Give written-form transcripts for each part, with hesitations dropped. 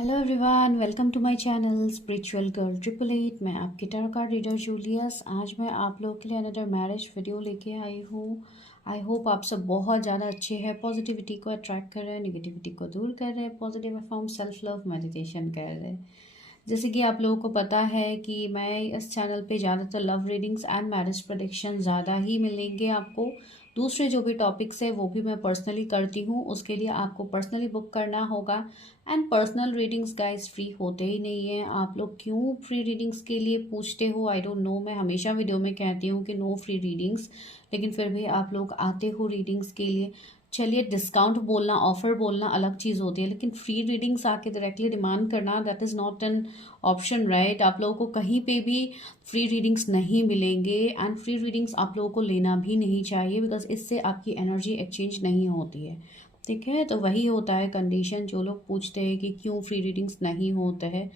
Hello everyone, welcome to my channel spiritual girl 888। मैं आपकी tarot card reader Julius. आज मैं आप लोगों के लिए अनदर मैरिज वीडियो लेके आई हूँ। आई होप आप सब बहुत ज़्यादा अच्छे हैं, पॉजिटिविटी को अट्रैक्ट कर रहे हैं, नेगेटिविटी को दूर कर रहे हैं, positive form self love meditation कर रहे हैं। जैसे कि आप लोगों को पता है कि मैं इस चैनल पे ज़्यादातर love readings and marriage prediction ज़्यादा ही मिलेंगे आपको। दूसरे जो भी टॉपिक्स है वो भी मैं पर्सनली करती हूँ, उसके लिए आपको पर्सनली बुक करना होगा। And personal readings guys free होते ही नहीं है। आप लोग क्यों फ्री रीडिंग्स के लिए पूछते हो, आई डोंट नो। मैं हमेशा वीडियो में कहती हूँ कि नो फ्री रीडिंग्स, लेकिन फिर भी आप लोग आते हो रीडिंग्स के लिए। चलिए, डिस्काउंट बोलना, ऑफर बोलना अलग चीज़ होती है, लेकिन फ्री रीडिंग्स आके डायरेक्टली डिमांड करना, that is not an option, right. आप लोगों को कहीं पे भी फ्री रीडिंग्स नहीं मिलेंगे एंड फ्री रीडिंग्स आप लोगों को लेना भी नहीं चाहिए, बिकॉज इससे आपकी एनर्जी एक्सचेंज नहीं होती है। ठीक है, तो वही होता है कंडीशन। जो लोग पूछते हैं कि क्यों फ्री रीडिंग्स नहीं होते हैं,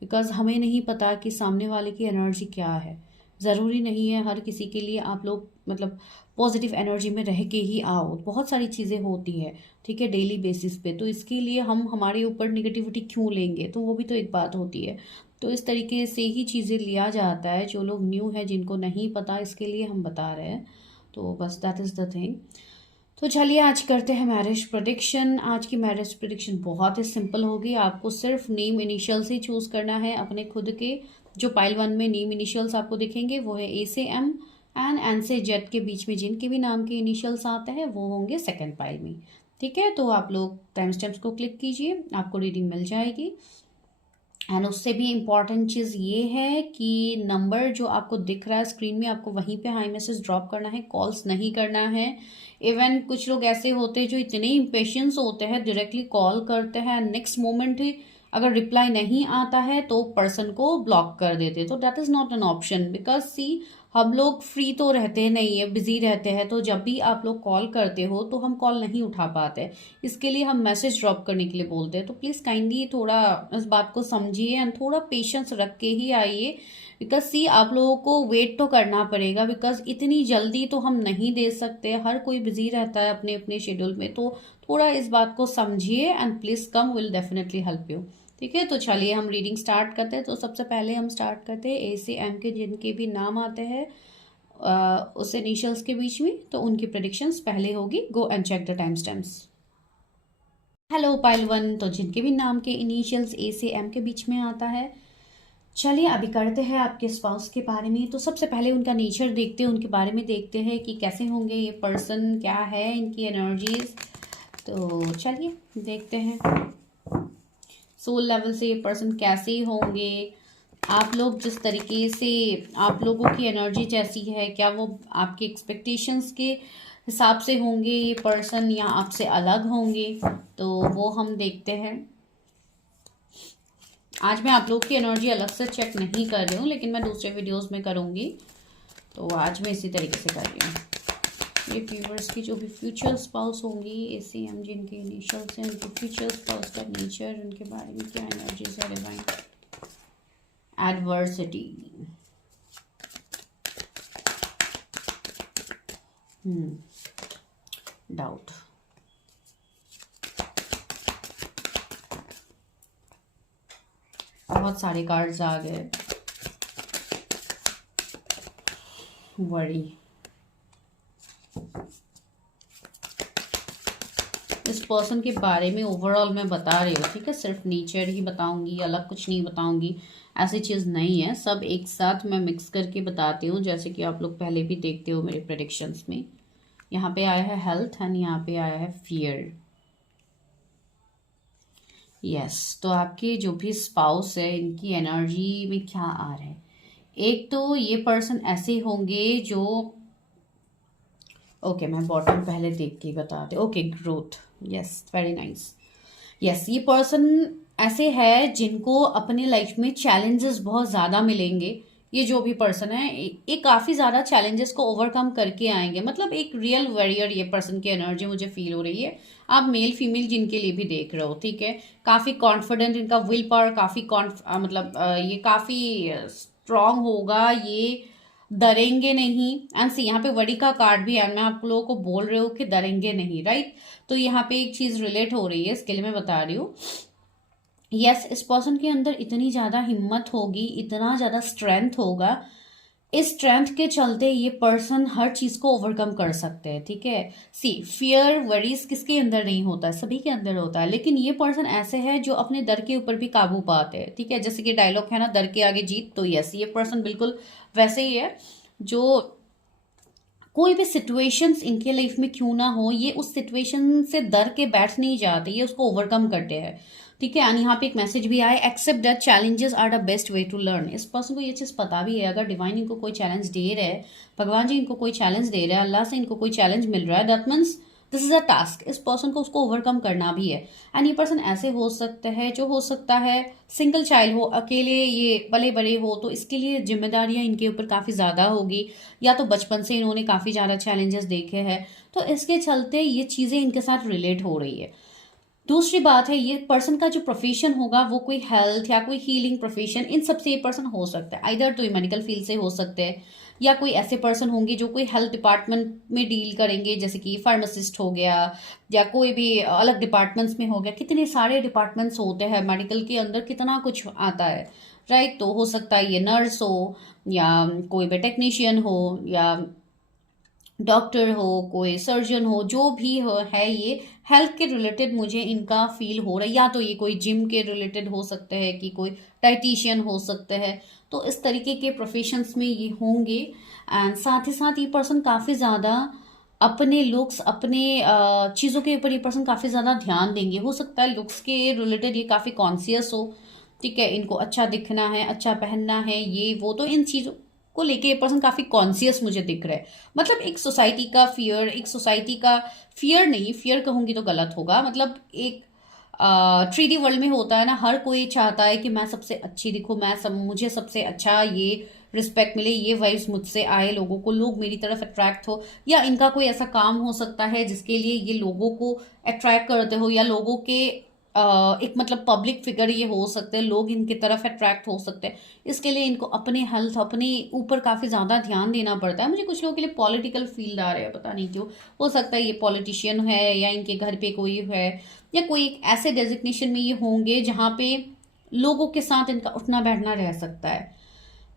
बिकॉज हमें नहीं पता कि सामने वाले की एनर्जी क्या है। ज़रूरी नहीं है हर किसी के लिए आप लोग मतलब पॉजिटिव एनर्जी में रह के ही आओ। बहुत सारी चीज़ें होती है, ठीक है, डेली बेसिस पे। तो इसके लिए हम हमारे ऊपर निगेटिविटी क्यों लेंगे, तो वो भी तो एक बात होती है। तो इस तरीके से ही चीज़ें लिया जाता है। जो लोग न्यू है, जिनको नहीं पता, इसके लिए हम बता रहे हैं। तो बस दैट इज़ द थिंग। तो चलिए आज करते हैं मैरिज प्रेडिक्शन। आज की मैरिज प्रेडिक्शन बहुत ही सिंपल होगी। आपको सिर्फ नेम इनिशियल्स ही चूज करना है अपने खुद के। जो पाइल 1 में नेम इनिशियल्स आपको दिखेंगे वो है ए से एम एंड एन से जेड के बीच में जिनके भी नाम के इनिशियल्स आते हैं वो होंगे सेकंड पाइल में। ठीक है, तो आप लोग टाइम स्टैम्प्स को क्लिक कीजिए, आपको रीडिंग मिल जाएगी। एंड उससे भी इम्पॉर्टेंट चीज़ ये है कि नंबर जो आपको दिख रहा है स्क्रीन में, आपको वहीं पे हाई मैसेज ड्रॉप करना है, कॉल्स नहीं करना है। इवन कुछ लोग ऐसे होते हैं जो इतने इम्पेशंस होते हैं, डायरेक्टली कॉल करते हैं, नेक्स्ट मोमेंट ही अगर रिप्लाई नहीं आता है तो पर्सन को ब्लॉक कर देते। तो that is not an option, because see हम लोग फ्री तो रहते नहीं है, बिजी रहते हैं। तो जब भी आप लोग कॉल करते हो तो हम कॉल नहीं उठा पाते, इसके लिए हम मैसेज ड्रॉप करने के लिए बोलते हैं। तो प्लीज़ काइंडली थोड़ा इस बात को समझिए एंड थोड़ा पेशेंस रख के ही आइए, बिकॉज सी आप लोगों को वेट तो करना पड़ेगा, बिकॉज इतनी जल्दी तो हम नहीं दे सकते। हर कोई बिजी रहता है अपने अपने शेड्यूल में। तो थोड़ा इस बात को समझिए and please come, will definitely help you. ठीक है, तो चलिए हम रीडिंग स्टार्ट करते हैं। तो सबसे पहले हम स्टार्ट करते हैं ए से एम के जिनके भी नाम आते हैं उस इनिशियल्स के बीच में, तो उनकी प्रेडिक्शंस पहले होगी। Go and check the time stamps. Hello pile 1, तो जिनके भी नाम के इनिशियल्स ए से एम के बीच में आता है। चलिए अभी करते हैं आपके स्पाउस के बारे में। तो सबसे पहले उनका नेचर देखते हैं, उनके बारे में देखते हैं कि कैसे होंगे ये पर्सन, क्या है इनकी एनर्जीज। तो चलिए देखते हैं सोल लेवल से ये पर्सन कैसे होंगे। आप लोग जिस तरीके से, आप लोगों की एनर्जी जैसी है, क्या वो आपके एक्सपेक्टेशंस के हिसाब से होंगे ये पर्सन, या आपसे अलग होंगे, तो वो हम देखते हैं। आज मैं आप लोग की एनर्जी अलग से चेक नहीं कर रही हूँ, लेकिन मैं दूसरे वीडियोस में करूँगी। तो आज मैं इसी तरीके से कर रही हूँ। ये व्यूअर्स की जो भी फ्यूचर स्पाउस होंगी, ACM जिनके इनिशियल्स हैं, उनके फ्यूचर स्पाउस का नेचर, उनके बारे में क्या एनर्जीज है। डिवाइन एडवर्सिटी, डाउट, बहुत सारे कार्ड्स आ गए। वरी, इस पर्सन के बारे में ओवरऑल मैं बता रही हूँ, ठीक है। सिर्फ नेचर ही बताऊंगी, अलग कुछ नहीं बताऊंगी, ऐसी चीज़ नहीं है। सब एक साथ मैं मिक्स करके बताती हूँ, जैसे कि आप लोग पहले भी देखते हो मेरे प्रेडिक्शंस में। यहाँ पे आया है हेल्थ एंड यहाँ पे आया है फियर। यस, तो आपके जो भी स्पाउस है इनकी एनर्जी में क्या आ रहा है। एक तो ये पर्सन ऐसे होंगे जो, ओके मैं बॉटम पहले देख के बताते। Okay, growth, yes very nice. Yes, ये पर्सन ऐसे है जिनको अपने लाइफ में चैलेंजेस बहुत ज़्यादा मिलेंगे। ये जो भी पर्सन है ये काफ़ी ज़्यादा चैलेंजेस को ओवरकम करके आएंगे। मतलब एक रियल वॉरियर ये पर्सन की एनर्जी मुझे फील हो रही है। आप मेल फीमेल जिनके लिए भी देख रहे हो, ठीक है, काफ़ी कॉन्फिडेंट, इनका विल पावर काफ़ी ये काफ़ी स्ट्रांग होगा। ये डरेंगे नहीं। एंड सी यहाँ पे वड़ी का कार्ड भी है, मैं आप लोगों को बोल रही हूँ कि डरेंगे नहीं, राइट। तो यहाँ पे एक चीज रिलेट हो रही है, इसके लिए मैं बता रही हूँ। यस, इस पर्सन के अंदर इतनी ज़्यादा हिम्मत होगी, इतना ज़्यादा स्ट्रेंथ होगा, इस स्ट्रेंथ के चलते ये पर्सन हर चीज़ को ओवरकम कर सकते हैं। ठीक है, सी फियर वरीज किसके अंदर नहीं होता है, सभी के अंदर होता है, लेकिन ये पर्सन ऐसे है जो अपने डर के ऊपर भी काबू पाते हैं। ठीक है, जैसे कि डायलॉग है ना, डर के आगे जीत, तो यस, ये पर्सन बिल्कुल वैसे ही है, जो कोई भी सिचुएशंस इनके लाइफ में क्यों ना हो, ये उस सिचुएशन से डर के बैठ नहीं जाते, ये उसको ओवरकम करते हैं। ठीक है, एंड यहाँ पे एक मैसेज भी आया, accept that challenges are the best way to learn. इस पर्सन को ये चीज़ पता भी है, अगर डिवाइन इनको कोई चैलेंज दे रहे हैं, भगवान जी इनको कोई चैलेंज दे रहे हैं, अल्लाह से इनको कोई चैलेंज मिल रहा है, that means this is a task, इस पर्सन को उसको ओवरकम करना भी है। एंड ये पर्सन ऐसे हो सकते हैं, जो हो सकता है सिंगल चाइल्ड हो, अकेले ये पले बड़े हो, तो इसके लिए जिम्मेदारियां इनके ऊपर काफ़ी ज़्यादा होगी, या तो बचपन से इन्होंने काफ़ी ज़्यादा चैलेंजेस देखे हैं, तो इसके चलते ये चीज़ें इनके साथ रिलेट हो रही है। दूसरी बात है, ये पर्सन का जो प्रोफेशन होगा वो कोई हेल्थ या कोई हीलिंग प्रोफेशन, इन सब से ये पर्सन हो सकता है। आइदर तो ये मेडिकल फील्ड से हो सकते हैं, या कोई ऐसे पर्सन होंगे जो कोई हेल्थ डिपार्टमेंट में डील करेंगे, जैसे कि फार्मासिस्ट हो गया, या कोई भी अलग डिपार्टमेंट्स में हो गया। कितने सारे डिपार्टमेंट्स होते हैं मेडिकल के अंदर, कितना कुछ आता है, राइट। तो हो सकता है ये नर्स हो, या कोई भी टेक्नीशियन हो, या डॉक्टर हो, कोई सर्जन हो, जो भी हो है, ये हेल्थ के रिलेटेड मुझे इनका फील हो रहा है। या तो ये कोई जिम के रिलेटेड हो सकते हैं, कि कोई डाइटिशियन हो सकते हैं, तो इस तरीके के प्रोफेशंस में ये होंगे। एंड साथ ही साथ ये पर्सन काफ़ी ज़्यादा अपने लुक्स, अपने चीज़ों के ऊपर ये पर्सन काफ़ी ज़्यादा ध्यान देंगे। हो सकता है लुक्स के रिलेटेड ये काफ़ी कॉन्शियस हो। ठीक है, इनको अच्छा दिखना है, अच्छा पहनना है, ये वो, तो इन चीज़ों को लेके ये पर्सन काफी कॉन्शियस मुझे दिख रहा है। मतलब एक सोसाइटी का फियर, एक सोसाइटी का फियर नहीं, फियर कहूंगी तो गलत होगा, मतलब एक 3D वर्ल्ड में होता है ना, हर कोई चाहता है कि मैं सबसे अच्छी दिखूं, मुझे सबसे अच्छा ये रिस्पेक्ट मिले, ये वाइब्स मुझसे आए, लोगों को, लोग मेरी तरफ अट्रैक्ट हो, या इनका कोई ऐसा काम हो सकता है जिसके लिए ये लोगों को अट्रैक्ट करते हो, या लोगों के एक मतलब पब्लिक फिगर ये हो सकते हैं, लोग इनकी तरफ अट्रैक्ट हो सकते हैं। इसके लिए इनको अपने हेल्थ, अपने ऊपर काफ़ी ज़्यादा ध्यान देना पड़ता है। मुझे कुछ लोगों के लिए पॉलिटिकल फील्ड आ रहे हैं, पता नहीं क्यों, हो सकता है ये पॉलिटिशियन है, या इनके घर पे कोई है, या कोई एक ऐसे डेजिग्नेशन में ये होंगे जहाँ पे लोगों के साथ इनका उठना बैठना रह सकता है।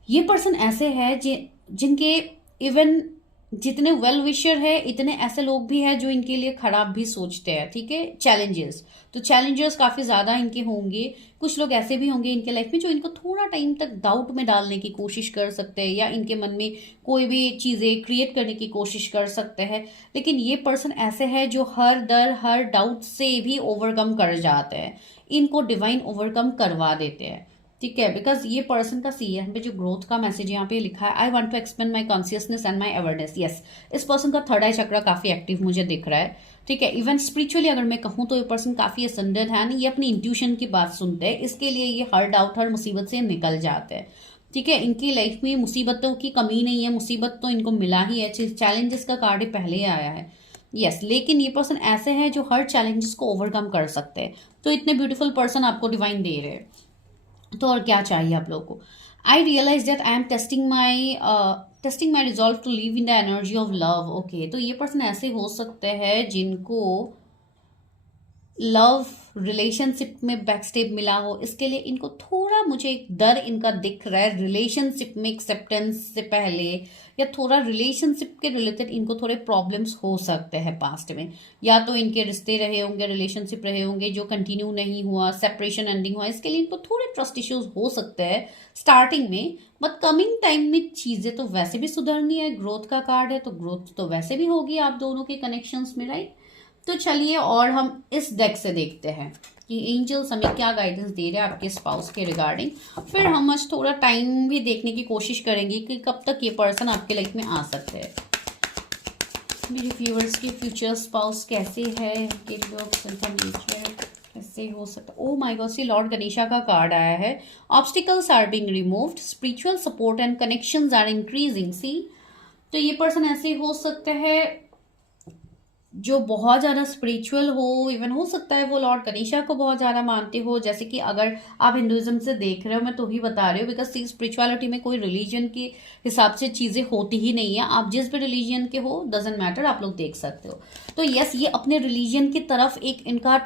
ये पर्सन ऐसे है जिनके इवन जितने वेल विशर है, इतने ऐसे लोग भी हैं जो इनके लिए खराब भी सोचते हैं। ठीक है, चैलेंजेस, तो चैलेंजेस काफ़ी ज़्यादा इनके होंगे। कुछ लोग ऐसे भी होंगे इनके लाइफ में जो इनको थोड़ा टाइम तक डाउट में डालने की कोशिश कर सकते हैं, या इनके मन में कोई भी चीज़ें क्रिएट करने की कोशिश कर सकते हैं। लेकिन ये पर्सन ऐसे है जो हर डर, हर डाउट से भी ओवरकम कर जाते हैं, इनको डिवाइन ओवरकम करवा देते हैं। ठीक है, बिकॉज ये पर्सन का सी है पे जो ग्रोथ का मैसेज यहाँ पे लिखा है, I want to expand my consciousness and my awareness. Yes, इस पर्सन का थर्ड आई चक्र काफी एक्टिव मुझे दिख रहा है। ठीक है, इवन स्पिरिचुअली अगर मैं कहूँ तो ये पर्सन काफी असंडेड है, ये अपनी इंट्यूशन की बात सुनते हैं, इसके लिए ये हर डाउट, हर मुसीबत से निकल जाते हैं। ठीक है, इनकी लाइफ में मुसीबतों की कमी नहीं है, मुसीबत तो इनको मिला ही है, चैलेंजेस का कार्ड पहले आया है। यस, लेकिन ये पर्सन ऐसे है जो हर चैलेंजेस को ओवरकम कर सकते हैं। तो इतने ब्यूटीफुल पर्सन आपको डिवाइन दे रहे हैं, तो और क्या चाहिए आप लोगों को। I realize that I am testing my resolve to live in the energy of love. Okay, तो ये पर्सन ऐसे हो सकते हैं जिनको लव रिलेशनशिप में बैकस्टेप मिला हो, इसके लिए इनको थोड़ा, मुझे एक डर इनका दिख रहा है रिलेशनशिप में एक्सेप्टेंस से पहले, या थोड़ा रिलेशनशिप के रिलेटेड इनको थोड़े प्रॉब्लम्स हो सकते हैं पास्ट में। या तो इनके रिश्ते रहे होंगे, रिलेशनशिप रहे होंगे जो कंटिन्यू नहीं हुआ, सेपरेशन एंडिंग हुआ, इसके लिए इनको थोड़े ट्रस्ट इश्यूज हो सकते हैं स्टार्टिंग में, बट कमिंग टाइम में चीज़ें तो वैसे भी सुधरनी है। ग्रोथ का कार्ड है, तो ग्रोथ तो वैसे भी होगी आप दोनों के कनेक्शंस में, राइट। तो चलिए और हम इस डेक से देखते हैं कि एंजल्स हमें क्या गाइडेंस दे रहे हैं आपके स्पाउस के रिगार्डिंग। फिर हम आज थोड़ा टाइम भी देखने की कोशिश करेंगे कि कब तक ये पर्सन आपके लाइफ में आ सकते हैं। मेरे व्यूअर्स के फ्यूचर स्पाउस कैसे है, कैसे हो सकता। Oh my God, see Lord Ganesha का कार्ड आया है। Obstacles are being removed, spiritual support and connections are increasing. See, तो ये पर्सन ऐसे हो सकते हैं जो बहुत ज़्यादा स्पिरिचुअल हो, इवन हो सकता है वो लॉर्ड गणेशा को बहुत ज़्यादा मानते हो, जैसे कि अगर आप हिंदुइज्म से देख रहे हो, मैं तो ही बता रही हूँ, बिकॉज सी स्पिरिचुअलिटी में कोई रिलीजन के हिसाब से चीज़ें होती ही नहीं है। आप जिस भी रिलीजन के हो, डजेंट मैटर, आप लोग देख सकते हो। तो यस, ये अपने रिलीजन की तरफ एक इनका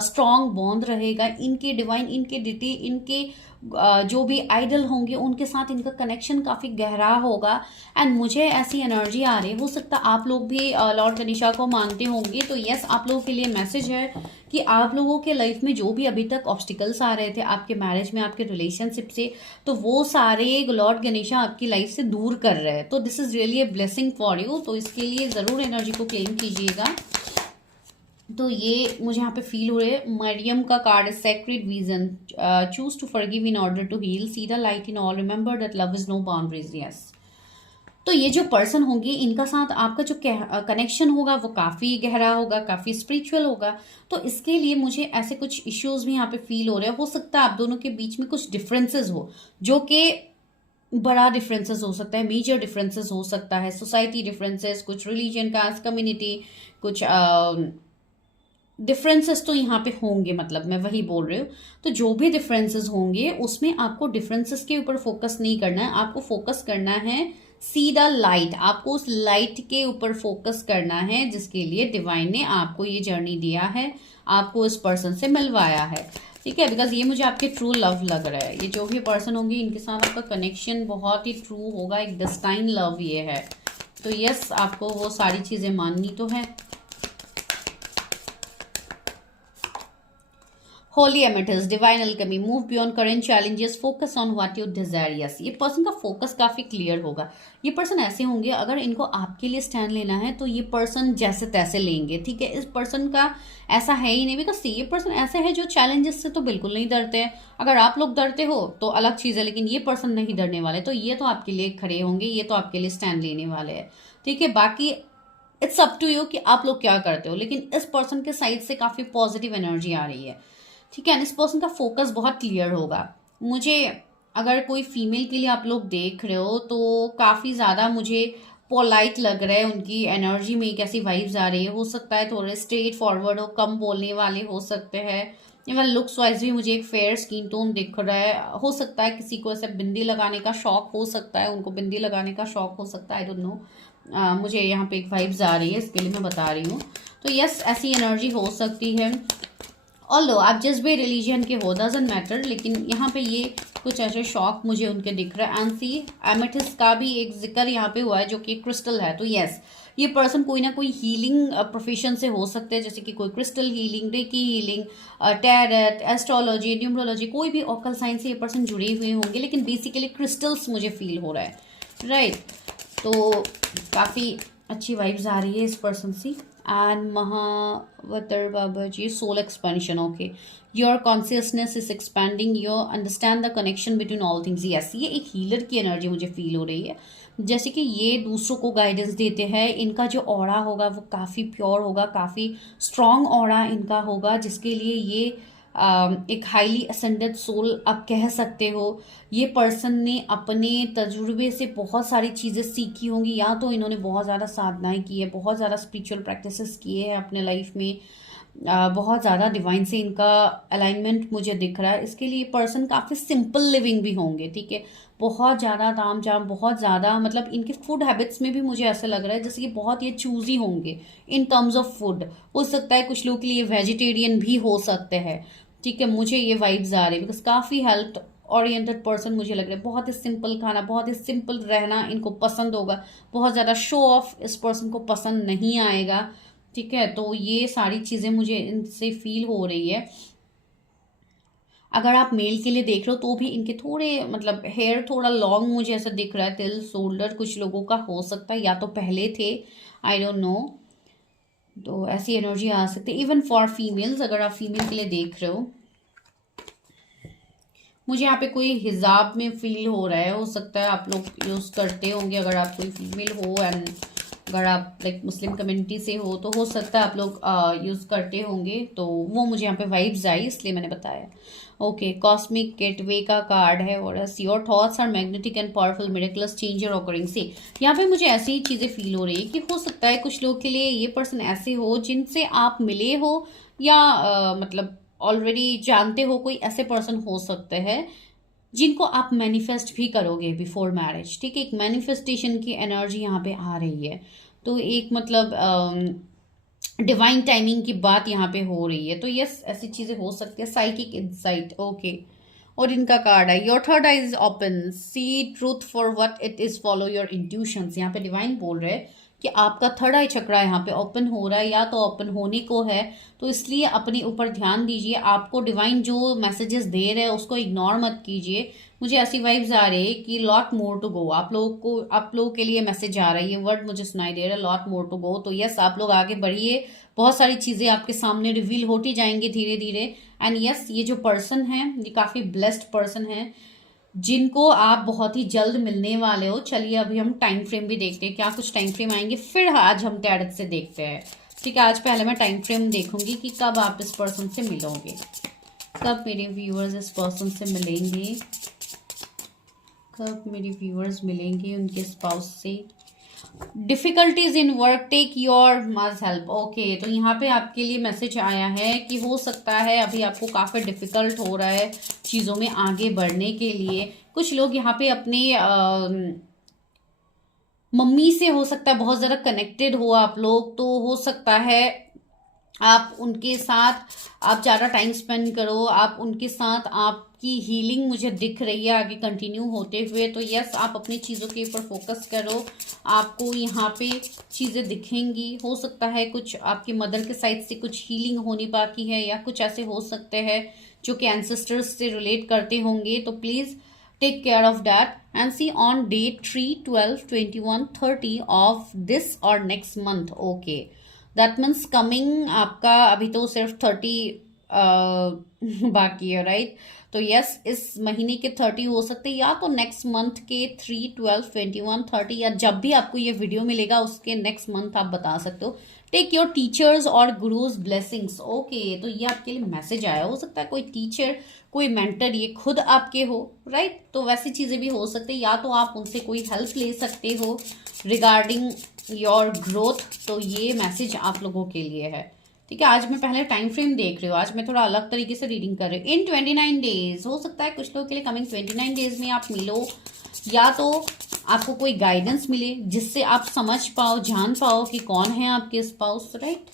स्ट्रॉन्ग बॉन्ड रहेगा, इनके डिवाइन, इनके डिटी, इनके जो भी आइडल होंगे उनके साथ इनका कनेक्शन काफ़ी गहरा होगा। एंड मुझे ऐसी एनर्जी आ रही है, हो सकता है आप लोग भी लॉर्ड गणेशा को मानते होंगे। तो यस, आप लोगों के लिए मैसेज है कि आप लोगों के लाइफ में जो भी अभी तक ऑब्स्टिकल्स आ रहे थे आपके मैरिज में, आपके रिलेशनशिप से, तो वो सारे लॉर्ड गणेशा आपकी लाइफ से दूर कर रहे हैं। तो this is really a blessing for you. तो इसके लिए ज़रूर एनर्जी को क्लेम कीजिएगा। तो ये मुझे यहाँ पे फील हो रहा है। मरियम का कार्ड है sacred vision, choose to forgive in order to heal, see the light in all, remember that love is no boundaries. Yes, तो ये जो पर्सन होंगे इनका साथ आपका जो कनेक्शन होगा वो काफ़ी गहरा होगा, काफ़ी स्पिरिचुअल होगा। तो इसके लिए मुझे ऐसे कुछ इश्यूज भी यहाँ पे फील हो रहे हैं। हो सकता है आप दोनों के बीच में कुछ डिफरेंसेस हो, जो कि बड़ा डिफरेंसेस हो सकता है, मेजर डिफरेंसेस हो सकता है, सोसाइटी डिफरेंसेस, कुछ रिलीजन, कास्ट, कम्युनिटी, कुछ डिफरेंसेस तो यहाँ पे होंगे, मतलब मैं वही बोल रही हूँ। तो जो भी डिफरेंसेस होंगे उसमें आपको डिफरेंसेस के ऊपर फोकस नहीं करना है, आपको फोकस करना है सी द लाइट। आपको उस लाइट के ऊपर फोकस करना है जिसके लिए डिवाइन ने आपको ये जर्नी दिया है, आपको इस पर्सन से मिलवाया है। ठीक है, बिकॉज ये मुझे आपके ट्रू लव लग रहा है। ये जो भी पर्सन होंगे इनके साथ आपका कनेक्शन बहुत ही ट्रू होगा, एक डेस्टाइन लव ये है। तो यस, आपको वो सारी चीज़ें माननी तो है। Holy amethyst, divine alchemy, move beyond current challenges, focus on what you desire. Yes, ये पर्सन का फोकस काफी क्लियर होगा। ये पर्सन ऐसे होंगे, अगर इनको आपके लिए स्टैंड लेना है तो ये पर्सन जैसे तैसे लेंगे। ठीक है, इस पर्सन का ऐसा है ही नहीं, बिकॉज ये पर्सन ऐसे है जो चैलेंजेस से तो बिल्कुल नहीं डरते हैं। अगर आप लोग डरते हो तो अलग चीज है, लेकिन ये पर्सन नहीं डरने वाले। तो ये तो आपके लिए खड़े होंगे, ये तो आपके लिए स्टैंड लेने वाले हैं। ठीक है, बाकी इट्स अप टू यू कि आप लोग क्या करते हो, लेकिन इस पर्सन के साइड से काफी पॉजिटिव एनर्जी आ रही है। ठीक है, इस पर्सन का फोकस बहुत क्लियर होगा। मुझे अगर कोई फीमेल के लिए आप लोग देख रहे हो तो काफ़ी ज़्यादा मुझे पोलाइट लग रहा है, उनकी एनर्जी में एक ऐसी वाइब्स आ रही है। हो सकता है थोड़े स्ट्रेट फॉरवर्ड हो, कम बोलने वाले हो सकते हैं। इवन लुक्स वाइज भी मुझे एक फेयर स्किन टोन दिख रहा है। हो सकता है किसी को ऐसे बिंदी लगाने का शौक हो सकता है, उनको बिंदी लगाने का शौक हो सकता है, आई डोंट नो। मुझे यहाँ पे एक वाइब्स आ रही है, इसके लिए मैं बता रही हूँ। तो यस, ऐसी एनर्जी हो सकती है। ऑल्दो आप जिस भी रिलीजन के हो, डजंट मैटर, लेकिन यहाँ पे ये कुछ ऐसे शौक मुझे उनके दिख रहा है। एंड सी एमेथिस्ट का भी एक जिक्र यहाँ पे हुआ है जो कि क्रिस्टल है। तो यस, ये पर्सन कोई ना कोई हीलिंग प्रोफेशन से हो सकते हैं, जैसे कि कोई crystal healing, recce healing, tarot, astrology, numerology, कोई भी ऑकल साइंस से ये पर्सन जुड़े हुए होंगे, लेकिन बेसिकली क्रिस्टल्स मुझे फील हो रहा है। राइट, तो काफ़ी अच्छी वाइब्स आ रही है इस पर्सन से। And Mahavatar Baba ji, soul expansion, okay, your consciousness is expanding, your understand the connection between all things. Yes, ये एक हीलर की एनर्जी मुझे फील हो रही है, जैसे कि ये दूसरों को गाइडेंस देते हैं। इनका जो ऑरा होगा वो काफ़ी प्योर होगा, काफ़ी स्ट्रॉन्ग ऑरा इनका होगा, जिसके लिए ये एक हाईली असेंडेड सोल आप कह सकते हो। ये पर्सन ने अपने तजुर्बे से बहुत सारी चीज़ें सीखी होंगी, या तो इन्होंने बहुत ज़्यादा साधनाएं की है, बहुत ज़्यादा स्पिरिचुअल प्रैक्टिसेस किए हैं अपने लाइफ में, बहुत ज़्यादा डिवाइन से इनका अलाइनमेंट मुझे दिख रहा है। इसके लिए पर्सन काफ़ी सिंपल लिविंग भी होंगे। ठीक है, बहुत ज़्यादा ताम झाम, बहुत ज़्यादा, मतलब इनके फूड हैबिट्स में भी मुझे ऐसा लग रहा है जैसे कि बहुत ये चूजी होंगे इन टर्म्स ऑफ फूड। हो सकता है कुछ लोग के लिए वेजिटेरियन भी हो सकते हैं। ठीक है, मुझे ये वाइब्स आ रही है, बिकॉज काफ़ी हेल्थ ओरिएंटेड पर्सन मुझे लग रहा है। बहुत ही सिंपल खाना, बहुत ही सिंपल रहना इनको पसंद होगा। बहुत ज़्यादा शो ऑफ इस पर्सन को पसंद नहीं आएगा। ठीक है, तो ये सारी चीज़ें मुझे इनसे फील हो रही है। अगर आप मेल के लिए देख रहे हो तो भी इनके थोड़े, मतलब हेयर थोड़ा लॉन्ग मुझे ऐसा दिख रहा है, टिल शोल्डर, कुछ लोगों का हो सकता है, या तो पहले थे, आई डोंट नो। तो ऐसी एनर्जी आ सकती है। इवन फॉर फीमेल्स, अगर आप फीमेल के लिए देख रहे हो, मुझे यहाँ पे कोई हिजाब में फील हो रहा है। हो सकता है आप लोग यूज़ करते होंगे, अगर आप कोई फीमेल हो एंड अगर आप लाइक मुस्लिम कम्युनिटी से हो सकता है आप लोग यूज़ करते होंगे, तो वो मुझे यहाँ पे वाइब्स आई इसलिए मैंने बताया। ओके, कॉस्मिक गेटवे का कार्ड है और your thoughts are magnetic and powerful miraculous changer occurring से। यहाँ पे मुझे ऐसी ही चीज़ें फील हो रही है कि हो सकता है कुछ लोग के लिए ये पर्सन ऐसे हो जिनसे आप मिले हो या मतलब ऑलरेडी जानते हो, कोई ऐसे पर्सन हो सकते हैं जिनको आप मैनिफेस्ट भी करोगे बिफोर मैरिज। ठीक है, एक मैनिफेस्टेशन की एनर्जी यहाँ पे आ रही है, तो एक मतलब डिवाइन टाइमिंग की बात यहाँ पे हो रही है। तो यस, ऐसी चीजें हो सकती है। Psychic insight, okay. और इनका कार्ड है your third eye is open, see truth for what it is, follow your intuitions. यहाँ पे डिवाइन बोल रहे हैं कि आपका थर्ड आई चक्रा यहाँ पे ओपन हो रहा है या तो ओपन होने को है, तो इसलिए अपने ऊपर ध्यान दीजिए। आपको डिवाइन जो मैसेजेस दे रहे हैं उसको इग्नोर मत कीजिए। मुझे ऐसी वाइब्स आ रही है कि लॉट मोर टू गो, आप लोगों के लिए मैसेज आ रही है, वर्ड मुझे सुनाई दे रहा है लॉट मोर टू गो। तो यस, आप लोग आगे बढ़िए, बहुत सारी चीजें आपके सामने रिवील होती जाएंगी धीरे धीरे। एंड यस, ये जो पर्सन है ये काफी ब्लेस्ड पर्सन है जिनको आप बहुत ही जल्द मिलने वाले हो। चलिए अभी हम टाइम फ्रेम भी देखते हैं, क्या कुछ टाइम फ्रेम आएंगे, फिर आज हम टैरट से देखते हैं। ठीक है, आज पहले मैं टाइम फ्रेम देखूंगी कि कब आप इस पर्सन से मिलोगे, कब मेरे व्यूअर्स इस पर्सन से मिलेंगे, कब मेरे व्यूअर्स मिलेंगे उनके स्पाउस से। Difficulties in work, take your must help. Okay, तो यहाँ पे आपके लिए मैसेज आया है कि हो सकता है अभी आपको काफ़ी डिफिकल्ट हो रहा है चीज़ों में आगे बढ़ने के लिए। कुछ लोग यहाँ पे अपने मम्मी से हो सकता है बहुत ज़्यादा कनेक्टेड हो आप लोग, तो हो सकता है आप उनके साथ आप ज़्यादा टाइम स्पेंड करो, आप उनके साथ आपकी हीलिंग मुझे दिख रही है आगे कंटिन्यू होते हुए। तो यस, आप अपनी चीज़ों के ऊपर फोकस करो, आपको यहाँ पे चीज़ें दिखेंगी। हो सकता है कुछ आपकी मदर के साइड से कुछ हीलिंग होनी बाकी है, या कुछ ऐसे हो सकते हैं जो कि एंसेस्टर्स से रिलेट करते होंगे। तो please take care of that and see on date 3, 12, 21, 30 of this और next month. Okay, that means coming आपका अभी तो सिर्फ 30 बाकी है, राइट। तो यस, इस महीने के 30 हो सकते हैं, या तो नेक्स्ट मंथ के 3, 12, 21, 30, या जब भी आपको ये वीडियो मिलेगा उसके नेक्स्ट मंथ आप बता सकते हो। टेक योर टीचर्स और गुरुज ब्लेसिंग्स। ओके, तो ये आपके लिए मैसेज आया। हो सकता है कोई टीचर, कोई मेंटर ये खुद आपके हो, राइट। तो वैसी चीज़ें भी हो सकती है, या तो आप उनसे कोई हेल्प ले सकते हो रिगार्डिंग योर ग्रोथ। तो ये मैसेज आप लोगों के लिए है। ठीक है, आज मैं पहले टाइम फ्रेम देख रही हूँ, आज मैं थोड़ा अलग तरीके से रीडिंग कर रही हूँ। इन 29 डेज, हो सकता है कुछ लोगों के लिए कमिंग 29 डेज में आप मिलो, या तो आपको कोई गाइडेंस मिले जिससे आप समझ पाओ, जान पाओ कि कौन है आपके स्पाउस, राइट।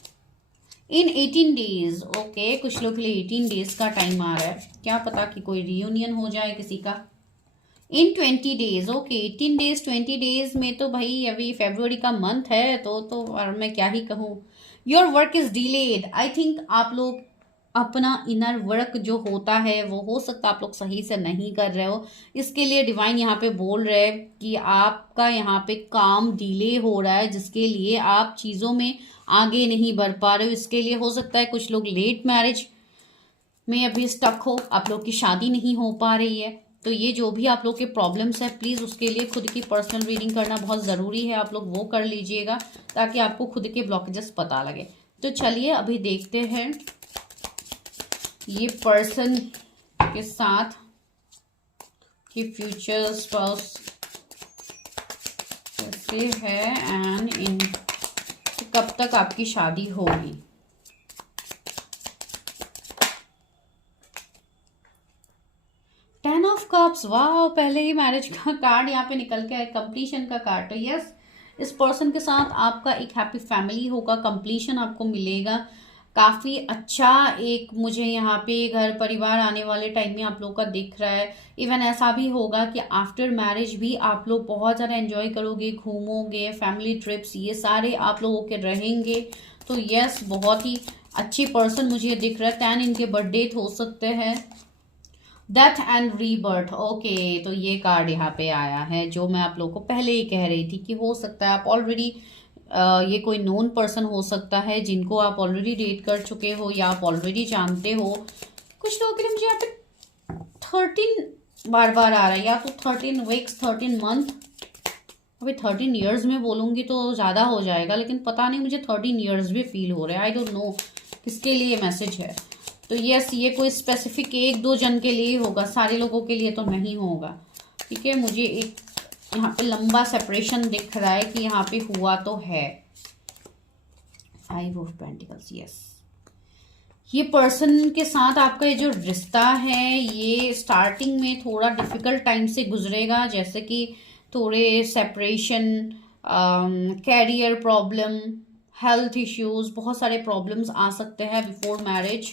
इन 18 डेज, ओके, कुछ लोग के लिए 18 डेज का टाइम आ रहा है, क्या पता कि कोई रियूनियन हो जाए किसी का। इन 20 डेज, ओके, 18 डेज 20 डेज में तो भाई अभी फरवरी का मंथ है, तो और मैं क्या ही कहूँ। Your work is delayed, I think आप लोग अपना इनर वर्क जो होता है वो हो सकता है आप लोग सही से नहीं कर रहे हो। इसके लिए डिवाइन यहाँ पे बोल रहे हैं कि आपका यहाँ पे काम डिले हो रहा है, जिसके लिए आप चीज़ों में आगे नहीं बढ़ पा रहे हो। इसके लिए हो सकता है कुछ लोग लेट मैरिज में अभी स्टक हो, आप लोग की शादी नहीं हो पा रही है। तो ये जो भी आप लोग के प्रॉब्लम्स है, प्लीज़ उसके लिए खुद की पर्सनल रीडिंग करना बहुत ज़रूरी है, आप लोग वो कर लीजिएगा ताकि आपको खुद के ब्लॉकेजेस पता लगे। तो चलिए अभी देखते हैं ये पर्सन के साथ कि फ्यूचर स्पाउस कैसे है एंड इन कब तक आपकी शादी होगी। टेन ऑफ कप्स, वाह, पहले ही मैरिज का कार्ड यहाँ पे निकल के आया, कंप्लीशन का कार्ड। तो यस, इस पर्सन के साथ आपका एक हैप्पी फैमिली होगा, कंप्लीशन आपको मिलेगा, काफ़ी अच्छा एक मुझे यहाँ पे घर परिवार आने वाले टाइम में आप लोग का दिख रहा है। इवन ऐसा भी होगा कि आफ्टर मैरिज भी आप लोग बहुत ज़्यादा एंजॉय करोगे, घूमोगे, फैमिली ट्रिप्स ये सारे आप लोगों के रहेंगे। तो यस, बहुत ही अच्छी पर्सन मुझे दिख रहा है। 10 इनके बर्थडे हो सकते हैं। डेथ एंड रीबर्थ, ओके, तो ये कार्ड यहाँ पे आया है जो मैं आप लोगों को पहले ही कह रही थी कि हो सकता है आप ऑलरेडी ये कोई नोन पर्सन हो सकता है जिनको आप ऑलरेडी डेट कर चुके हो या आप ऑलरेडी जानते हो। कुछ लोगों के लिए मुझे यहाँ पे 13 बार बार आ रहा है, या तो 13 वीक्स, 13 मंथ, अभी 13 ईयर्स में बोलूँगी तो ज़्यादा हो जाएगा, लेकिन पता नहीं मुझे 13 ईयर्स भी फील हो रहे हैं। आई डोंट नो किसके लिए मैसेज है। तो यस, ये कोई स्पेसिफिक एक दो जन के लिए होगा, सारे लोगों के लिए तो नहीं होगा। ठीक है, मुझे एक यहाँ पे लंबा सेपरेशन दिख रहा है कि यहाँ पे हुआ तो है। 5 ऑफ पेंटिकल्स, यस। ये पर्सन के साथ आपका ये जो रिश्ता है ये स्टार्टिंग में थोड़ा डिफिकल्ट टाइम से गुजरेगा, जैसे कि थोड़े separation, career problem, health issues, बहुत सारे प्रॉब्लम्स आ सकते हैं बिफोर मैरिज।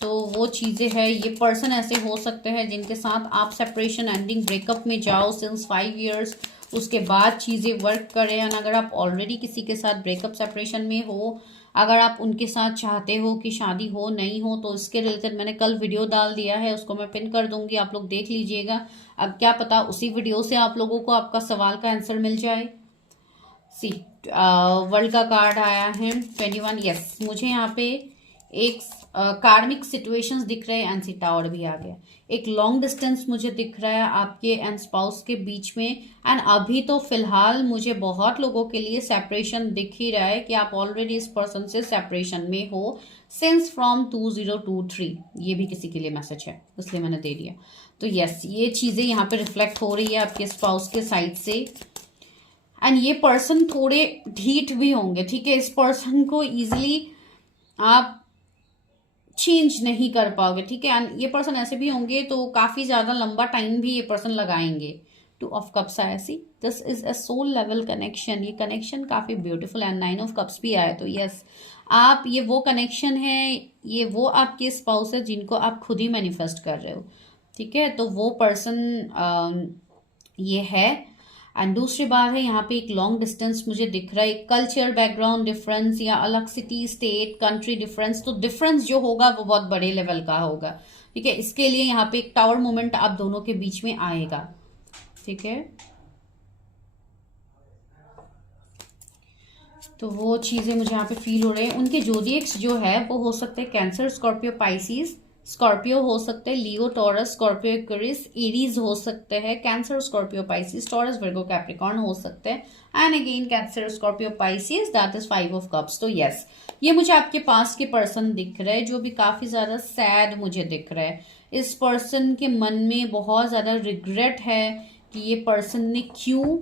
तो वो चीज़ें हैं। ये पर्सन ऐसे हो सकते हैं जिनके साथ आप सेपरेशन, एंडिंग, ब्रेकअप में जाओ सिंस 5 ईयर्स, उसके बाद चीज़ें वर्क करें। एंड अगर आप ऑलरेडी किसी के साथ ब्रेकअप सेपरेशन में हो, अगर आप उनके साथ चाहते हो कि शादी हो नहीं हो, तो इसके रिलेटेड मैंने कल वीडियो डाल दिया है, उसको मैं पिन कर दूंगी, आप लोग देख लीजिएगा। अब क्या पता उसी वीडियो से आप लोगों को आपका सवाल का आंसर मिल जाए। सी वर्ल्ड का कार्ड आया है 21। यस, मुझे यहाँ पे एक कार्मिक सिचुएशंस दिख रहे हैं, एंड टावर भी आ गया। एक लॉन्ग डिस्टेंस मुझे दिख रहा है आपके एंड स्पाउस के बीच में। एंड अभी तो फिलहाल मुझे बहुत लोगों के लिए सेपरेशन दिख ही रहा है कि आप ऑलरेडी इस पर्सन से सेपरेशन में हो सिंस फ्रॉम 2023। ये भी किसी के लिए मैसेज है, इसलिए मैंने दे दिया। तो यस, ये चीज़ें यहाँ पे रिफ्लेक्ट हो रही है आपके स्पाउस के साइड से। एंड ये पर्सन थोड़े ढीठ भी होंगे। ठीक है, इस पर्सन को इजिली आप चेंज नहीं कर पाओगे। ठीक है, ये पर्सन ऐसे भी होंगे तो काफी ज्यादा लंबा टाइम भी ये पर्सन लगाएंगे। 2 ऑफ कप्स आया, see this is a soul level connection. ये कनेक्शन काफी ब्यूटीफुल है। 9 ऑफ कप्स भी आया, तो यस, आप ये वो कनेक्शन है, ये वो आपके स्पाउस है जिनको आप खुद ही मैनिफेस्ट कर रहे हो। ठीक है, तो वो पर्सन ये है। एंड दूसरी बात है, यहाँ पे एक लॉन्ग डिस्टेंस मुझे दिख रहा है, कल्चर बैकग्राउंड डिफरेंस या अलग सिटी, स्टेट, कंट्री डिफरेंस। तो डिफरेंस जो होगा वो बहुत बड़े लेवल का होगा। ठीक है, इसके लिए यहाँ पे एक टावर मोमेंट आप दोनों के बीच में आएगा। ठीक है, तो वो चीजें मुझे यहाँ पे फील हो रहे हैं। उनके जोडिएक्स जो है वो हो सकते हैं कैंसर, स्कॉर्पियो, पाइसिस। स्कॉर्पियो हो सकते हैं, लियो, टॉरस, स्कॉर्पियो, एक्वेरियस, एरीज हो सकते हैं। कैंसर, स्कॉर्पियो, पाइसिस, टॉरस, वर्गो, कैप्रिकॉर्न हो सकते हैं। And again cancer, Scorpio, Pisces, that is 5 of cups. तो यस, ये मुझे आपके पास के पर्सन दिख रहे हैं जो भी काफी ज्यादा सैड मुझे दिख रहा है। इस पर्सन के मन में बहुत ज्यादा रिग्रेट है कि ये पर्सन ने क्यों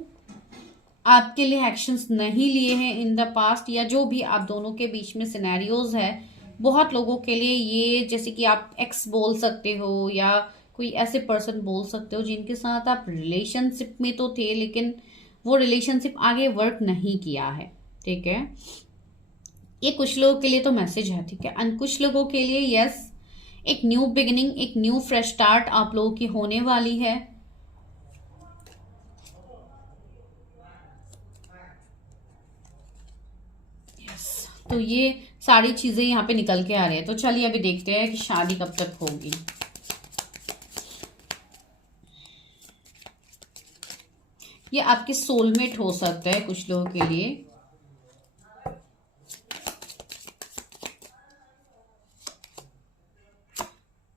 आपके लिए एक्शंस नहीं लिए हैं इन द पास्ट, या जो भी आप दोनों के बीच में सिनेरियोज है। बहुत लोगों के लिए ये, जैसे कि आप एक्स बोल सकते हो या कोई ऐसे पर्सन बोल सकते हो जिनके साथ आप रिलेशनशिप में तो थे लेकिन वो रिलेशनशिप आगे वर्क नहीं किया है। ठीक है, ये कुछ लोगों के लिए तो मैसेज है। ठीक है, एंड कुछ लोगों के लिए यस, एक न्यू बिगिनिंग, एक न्यू फ्रेश स्टार्ट आप लोगों की होने वाली है। तो ये सारी चीजें यहाँ पे निकल के आ रही है। तो चलिए अभी देखते हैं कि शादी कब तक होगी। ये आपके सोलमेट हो सकता है कुछ लोगों के लिए।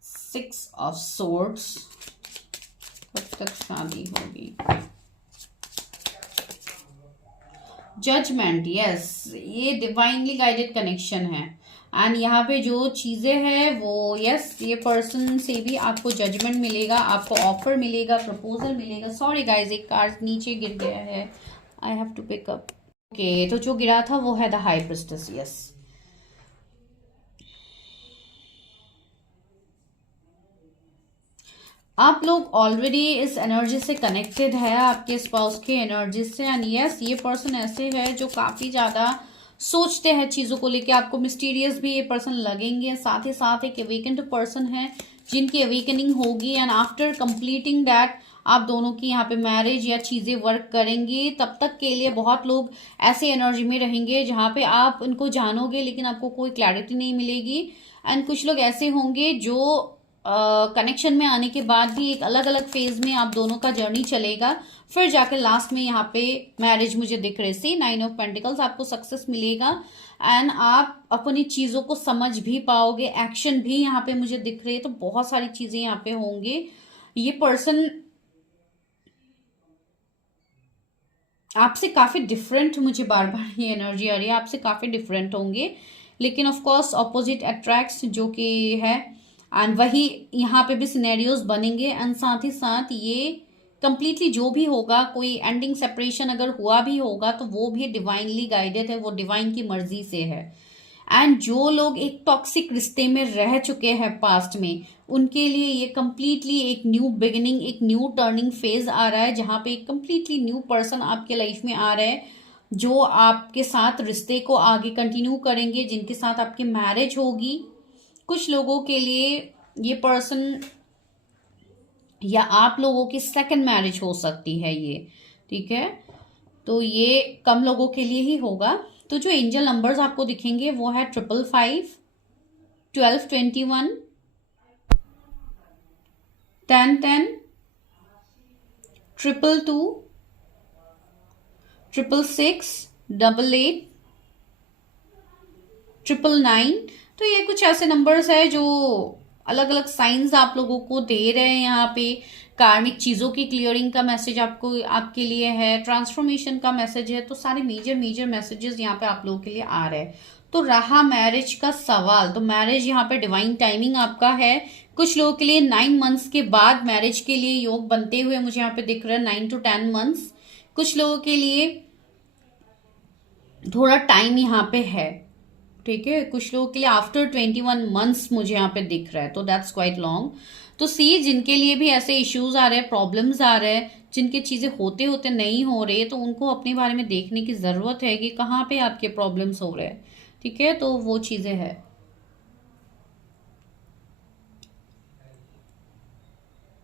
सिक्स ऑफ सोर्ड्स, कब तक शादी होगी। जजमेंट, यस, ये डिवाइनली गाइडेड कनेक्शन है। एंड यहाँ पे जो चीजें हैं वो यस, ये पर्सन से भी आपको जजमेंट मिलेगा, आपको ऑफर मिलेगा, प्रपोजल मिलेगा। सॉरी गाइज, एक कार्ड नीचे गिर गया है, I have to pick up. Okay, तो जो गिरा था वो है द हाई प्रिस्टेस। यस, आप लोग ऑलरेडी इस एनर्जी से कनेक्टेड है, आपके स्पाउस के एनर्जी से। एंड यस, ये पर्सन ऐसे है जो काफी ज्यादा सोचते हैं चीजों को लेके, आपको मिस्टीरियस भी ये पर्सन लगेंगे। साथ ही साथ एक अवेकेंड पर्सन है जिनकी अवेकनिंग होगी, एंड आफ्टर कंप्लीटिंग दैट आप दोनों की यहाँ पे मैरिज या चीजें वर्क करेंगी। तब तक के लिए बहुत लोग ऐसे एनर्जी में रहेंगे जहाँ पे आप उनको जानोगे लेकिन आपको कोई क्लैरिटी नहीं मिलेगी। एंड कुछ लोग ऐसे होंगे जो कनेक्शन में आने के बाद भी एक अलग अलग फेज में आप दोनों का जर्नी चलेगा, फिर जाके लास्ट में यहाँ पे मैरिज मुझे दिख रही सी। 9 ऑफ पेंटिकल्स, आपको सक्सेस मिलेगा एंड आप अपनी चीजों को समझ भी पाओगे। एक्शन भी यहाँ पे मुझे दिख रही है, तो बहुत सारी चीजें यहाँ पे होंगी। ये पर्सन आपसे काफ़ी डिफरेंट मुझे बार बार ये एनर्जी आ रही है, आपसे काफ़ी डिफरेंट होंगे, लेकिन ऑफ कोर्स ऑपोजिट अट्रैक्ट्स जो कि है। एंड वही यहाँ पे भी सिनेरियोज बनेंगे, एंड साथ ही साथ ये कंप्लीटली जो भी होगा, कोई एंडिंग सेपरेशन अगर हुआ भी होगा तो वो भी डिवाइनली गाइडेड है, वो डिवाइन की मर्जी से है। एंड जो लोग एक टॉक्सिक रिश्ते में रह चुके हैं पास्ट में, उनके लिए ये कंप्लीटली एक न्यू बिगिनिंग, एक न्यू टर्निंग फेज आ रहा है, जहां पे एक कंप्लीटली न्यू पर्सन आपके लाइफ में आ रहा है, जो आपके साथ रिश्ते को आगे कंटिन्यू करेंगे, जिनके साथ आपकी मैरिज होगी। कुछ लोगों के लिए ये पर्सन या आप लोगों की सेकंड मैरिज हो सकती है ये, ठीक है। तो ये कम लोगों के लिए ही होगा। तो जो एंजल नंबर्स आपको दिखेंगे वो है 555, 1221, 1010, 222, 666, 88, 999। तो ये कुछ ऐसे नंबर्स है जो अलग अलग साइंस आप लोगों को दे रहे हैं यहाँ पे। कार्मिक चीजों की क्लियरिंग का मैसेज आपको, आपके लिए है, ट्रांसफॉर्मेशन का मैसेज है। तो सारे मेजर मेजर मैसेजेस यहाँ पे आप लोगों के लिए आ रहे हैं। तो रहा मैरिज का सवाल, तो मैरिज यहाँ पे डिवाइन टाइमिंग आपका है। कुछ लोगों के लिए 9 मंथ्स के बाद मैरिज के लिए योग बनते हुए मुझे यहाँ पे दिख रहा है, 9 to 10 मंथ्स। कुछ लोगों के लिए थोड़ा टाइम यहाँ पे है, ठीक है। कुछ लोगों के लिए आफ्टर 21 मंथ्स मुझे यहाँ पे दिख रहा है, तो दैट्स क्वाइट लॉन्ग। तो सी, जिनके लिए भी ऐसे इश्यूज आ रहे हैं, प्रॉब्लम्स आ रहे हैं, जिनके चीजें होते होते नहीं हो रहे, तो उनको अपने बारे में देखने की जरूरत है कि कहाँ पे आपके प्रॉब्लम्स हो रहे हैं, ठीक है। तो वो चीजें है।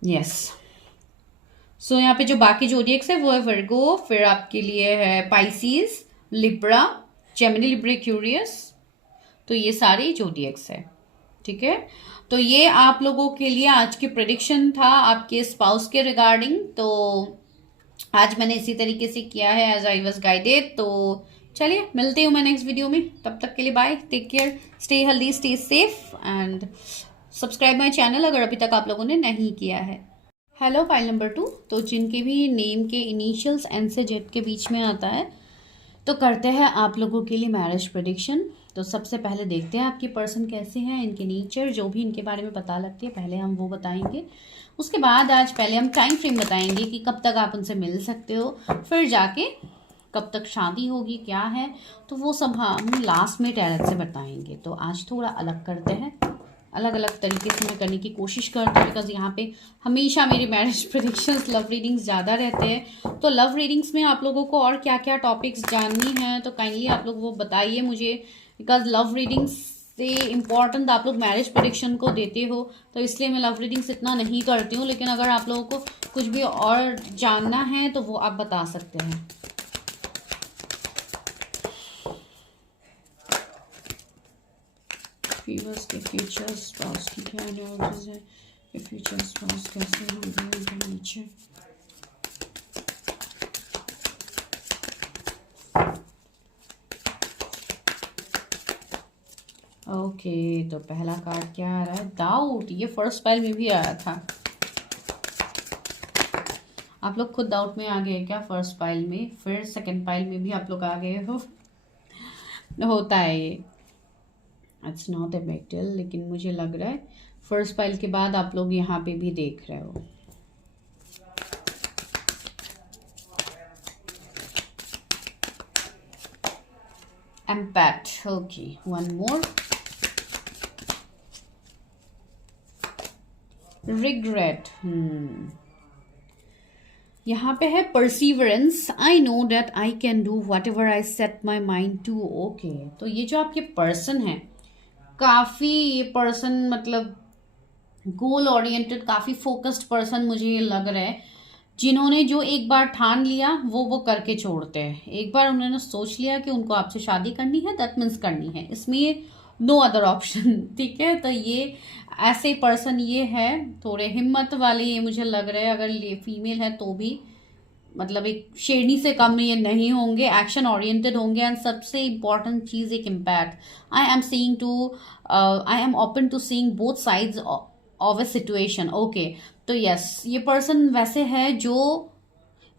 यस। सो यहाँ पे जो बाकी जोडियक्स है वो है वर्गो, फिर आपके लिए है Pisces, Libra, Gemini, Libre, curious. तो ये सारी जोडियक्स है, ठीक है। तो ये आप लोगों के लिए आज की प्रेडिक्शन था आपके स्पाउस के रिगार्डिंग। तो आज मैंने इसी तरीके से किया है एज आई वॉज गाइडेड। तो चलिए मिलती हूँ मैं नेक्स्ट वीडियो में, तब तक के लिए bye, take care, stay healthy, stay safe, and subscribe my channel अगर अभी तक आप लोगों ने नहीं किया है। Hello, file number 2। तो जिनके भी नेम के इनिशियल्स एन से जेड के बीच में आता है, तो करते हैं आप लोगों के लिए मैरिज प्रेडिक्शन। तो सबसे पहले देखते हैं आपके पर्सन कैसे हैं, इनके नेचर जो भी इनके बारे में पता लगती है पहले हम वो बताएंगे। उसके बाद आज पहले हम टाइम फ्रेम बताएंगे कि कब तक आप उनसे मिल सकते हो, फिर जाके कब तक शादी होगी, क्या है, तो वो सब हम लास्ट में टैलेंट से बताएंगे। तो आज थोड़ा अलग करते हैं, अलग अलग तरीके से मैं करने की कोशिश करती हूँ, बिकॉज यहाँ पे हमेशा मेरी मैरिज प्रेडिक्शंस, लव रीडिंग्स ज़्यादा रहते हैं। तो लव रीडिंग्स में आप लोगों को और क्या क्या टॉपिक्स जाननी है तो काइंडली आप लोग वो बताइए मुझे, बिकॉज लव रीडिंग्स से इम्पॉर्टेंट आप लोग मैरिज प्रेडिक्शन को देते हो, तो इसलिए मैं लव रीडिंग्स इतना नहीं करती हूँ। लेकिन अगर आप लोगों को कुछ भी और जानना है तो वो आप बता सकते हैं। फीवर्स के फ्यूचर स्पाउस की क्या एनर्जीज है, कि फ्यूचर स्पाउस कैसे होंगे नीचे। ओके, तो पहला कार्ड क्या आ रहा है, डाउट। ये फर्स्ट पाइल में भी आया था। आप लोग खुद डाउट में आ गए क्या फर्स्ट पाइल में, फिर सेकंड पाइल में भी आप लोग आ गए हो। होता है ये, it's not a big deal, लेकिन मुझे लग रहा है फर्स्ट पाइल के बाद आप लोग यहाँ पे भी देख रहे हो। Empath, okay, one more. Regret, यहाँ पे है perseverance. I know that I can do whatever I set my mind to. Okay, तो ये जो आपके पर्सन है, काफ़ी ये पर्सन मतलब गोल ओरिएंटेड, काफ़ी फोकस्ड पर्सन मुझे ये लग रहा है, जिन्होंने जो एक बार ठान लिया वो करके छोड़ते हैं। एक बार उन्होंने सोच लिया कि उनको आपसे शादी करनी है, दैट मीन्स करनी है, इसमें नो अदर ऑप्शन, ठीक है। तो ये ऐसे पर्सन ये है, थोड़े हिम्मत वाले ये मुझे लग रहा है। अगर ये फीमेल है तो भी मतलब एक शेरनी से कम ये नहीं होंगे, एक्शन ओरिएंटेड होंगे। एंड सबसे इम्पॉर्टेंट चीज़ एक impact, I am seeing to, I am open to seeing both sides of a situation. Okay, तो यस, ये पर्सन वैसे है जो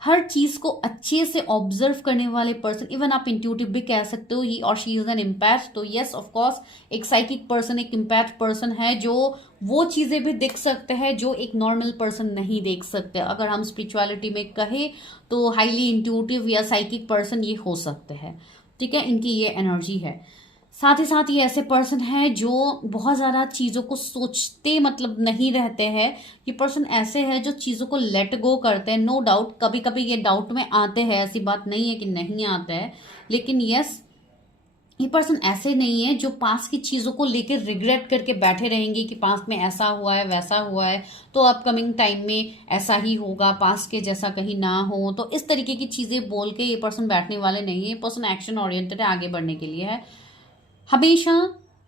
हर चीज को अच्छे से ऑब्जर्व करने वाले पर्सन, इवन आप इंट्यूटिव भी कह सकते हो, ही और शी इज एन इम्पैथ। तो यस ऑफ कोर्स एक साइकिक पर्सन एक इम्पैथ पर्सन है जो वो चीजें भी देख सकते हैं जो एक नॉर्मल पर्सन नहीं देख सकते। अगर हम स्पिरिचुअलिटी में कहें तो हाईली इंट्यूटिव या साइकिक पर्सन ये हो सकते हैं, ठीक है, इनकी ये एनर्जी है। साथ ही साथ ये ऐसे पर्सन हैं जो बहुत ज़्यादा चीज़ों को सोचते मतलब नहीं रहते हैं। ये पर्सन ऐसे हैं जो चीज़ों को लेट गो करते हैं। नो डाउट कभी कभी ये डाउट में आते हैं, ऐसी बात नहीं है कि नहीं आता है, लेकिन यस ये पर्सन ऐसे नहीं है जो पास की चीज़ों को लेकर रिग्रेट करके बैठे रहेंगे कि पास्ट में ऐसा हुआ है वैसा हुआ है तो अपकमिंग टाइम में ऐसा ही होगा, पास्ट के जैसा कहीं ना हो। तो इस तरीके की चीज़ें बोल के ये पर्सन बैठने वाले नहीं है। ये पर्सन एक्शन ओरिएंटेड है, आगे बढ़ने के लिए है, हमेशा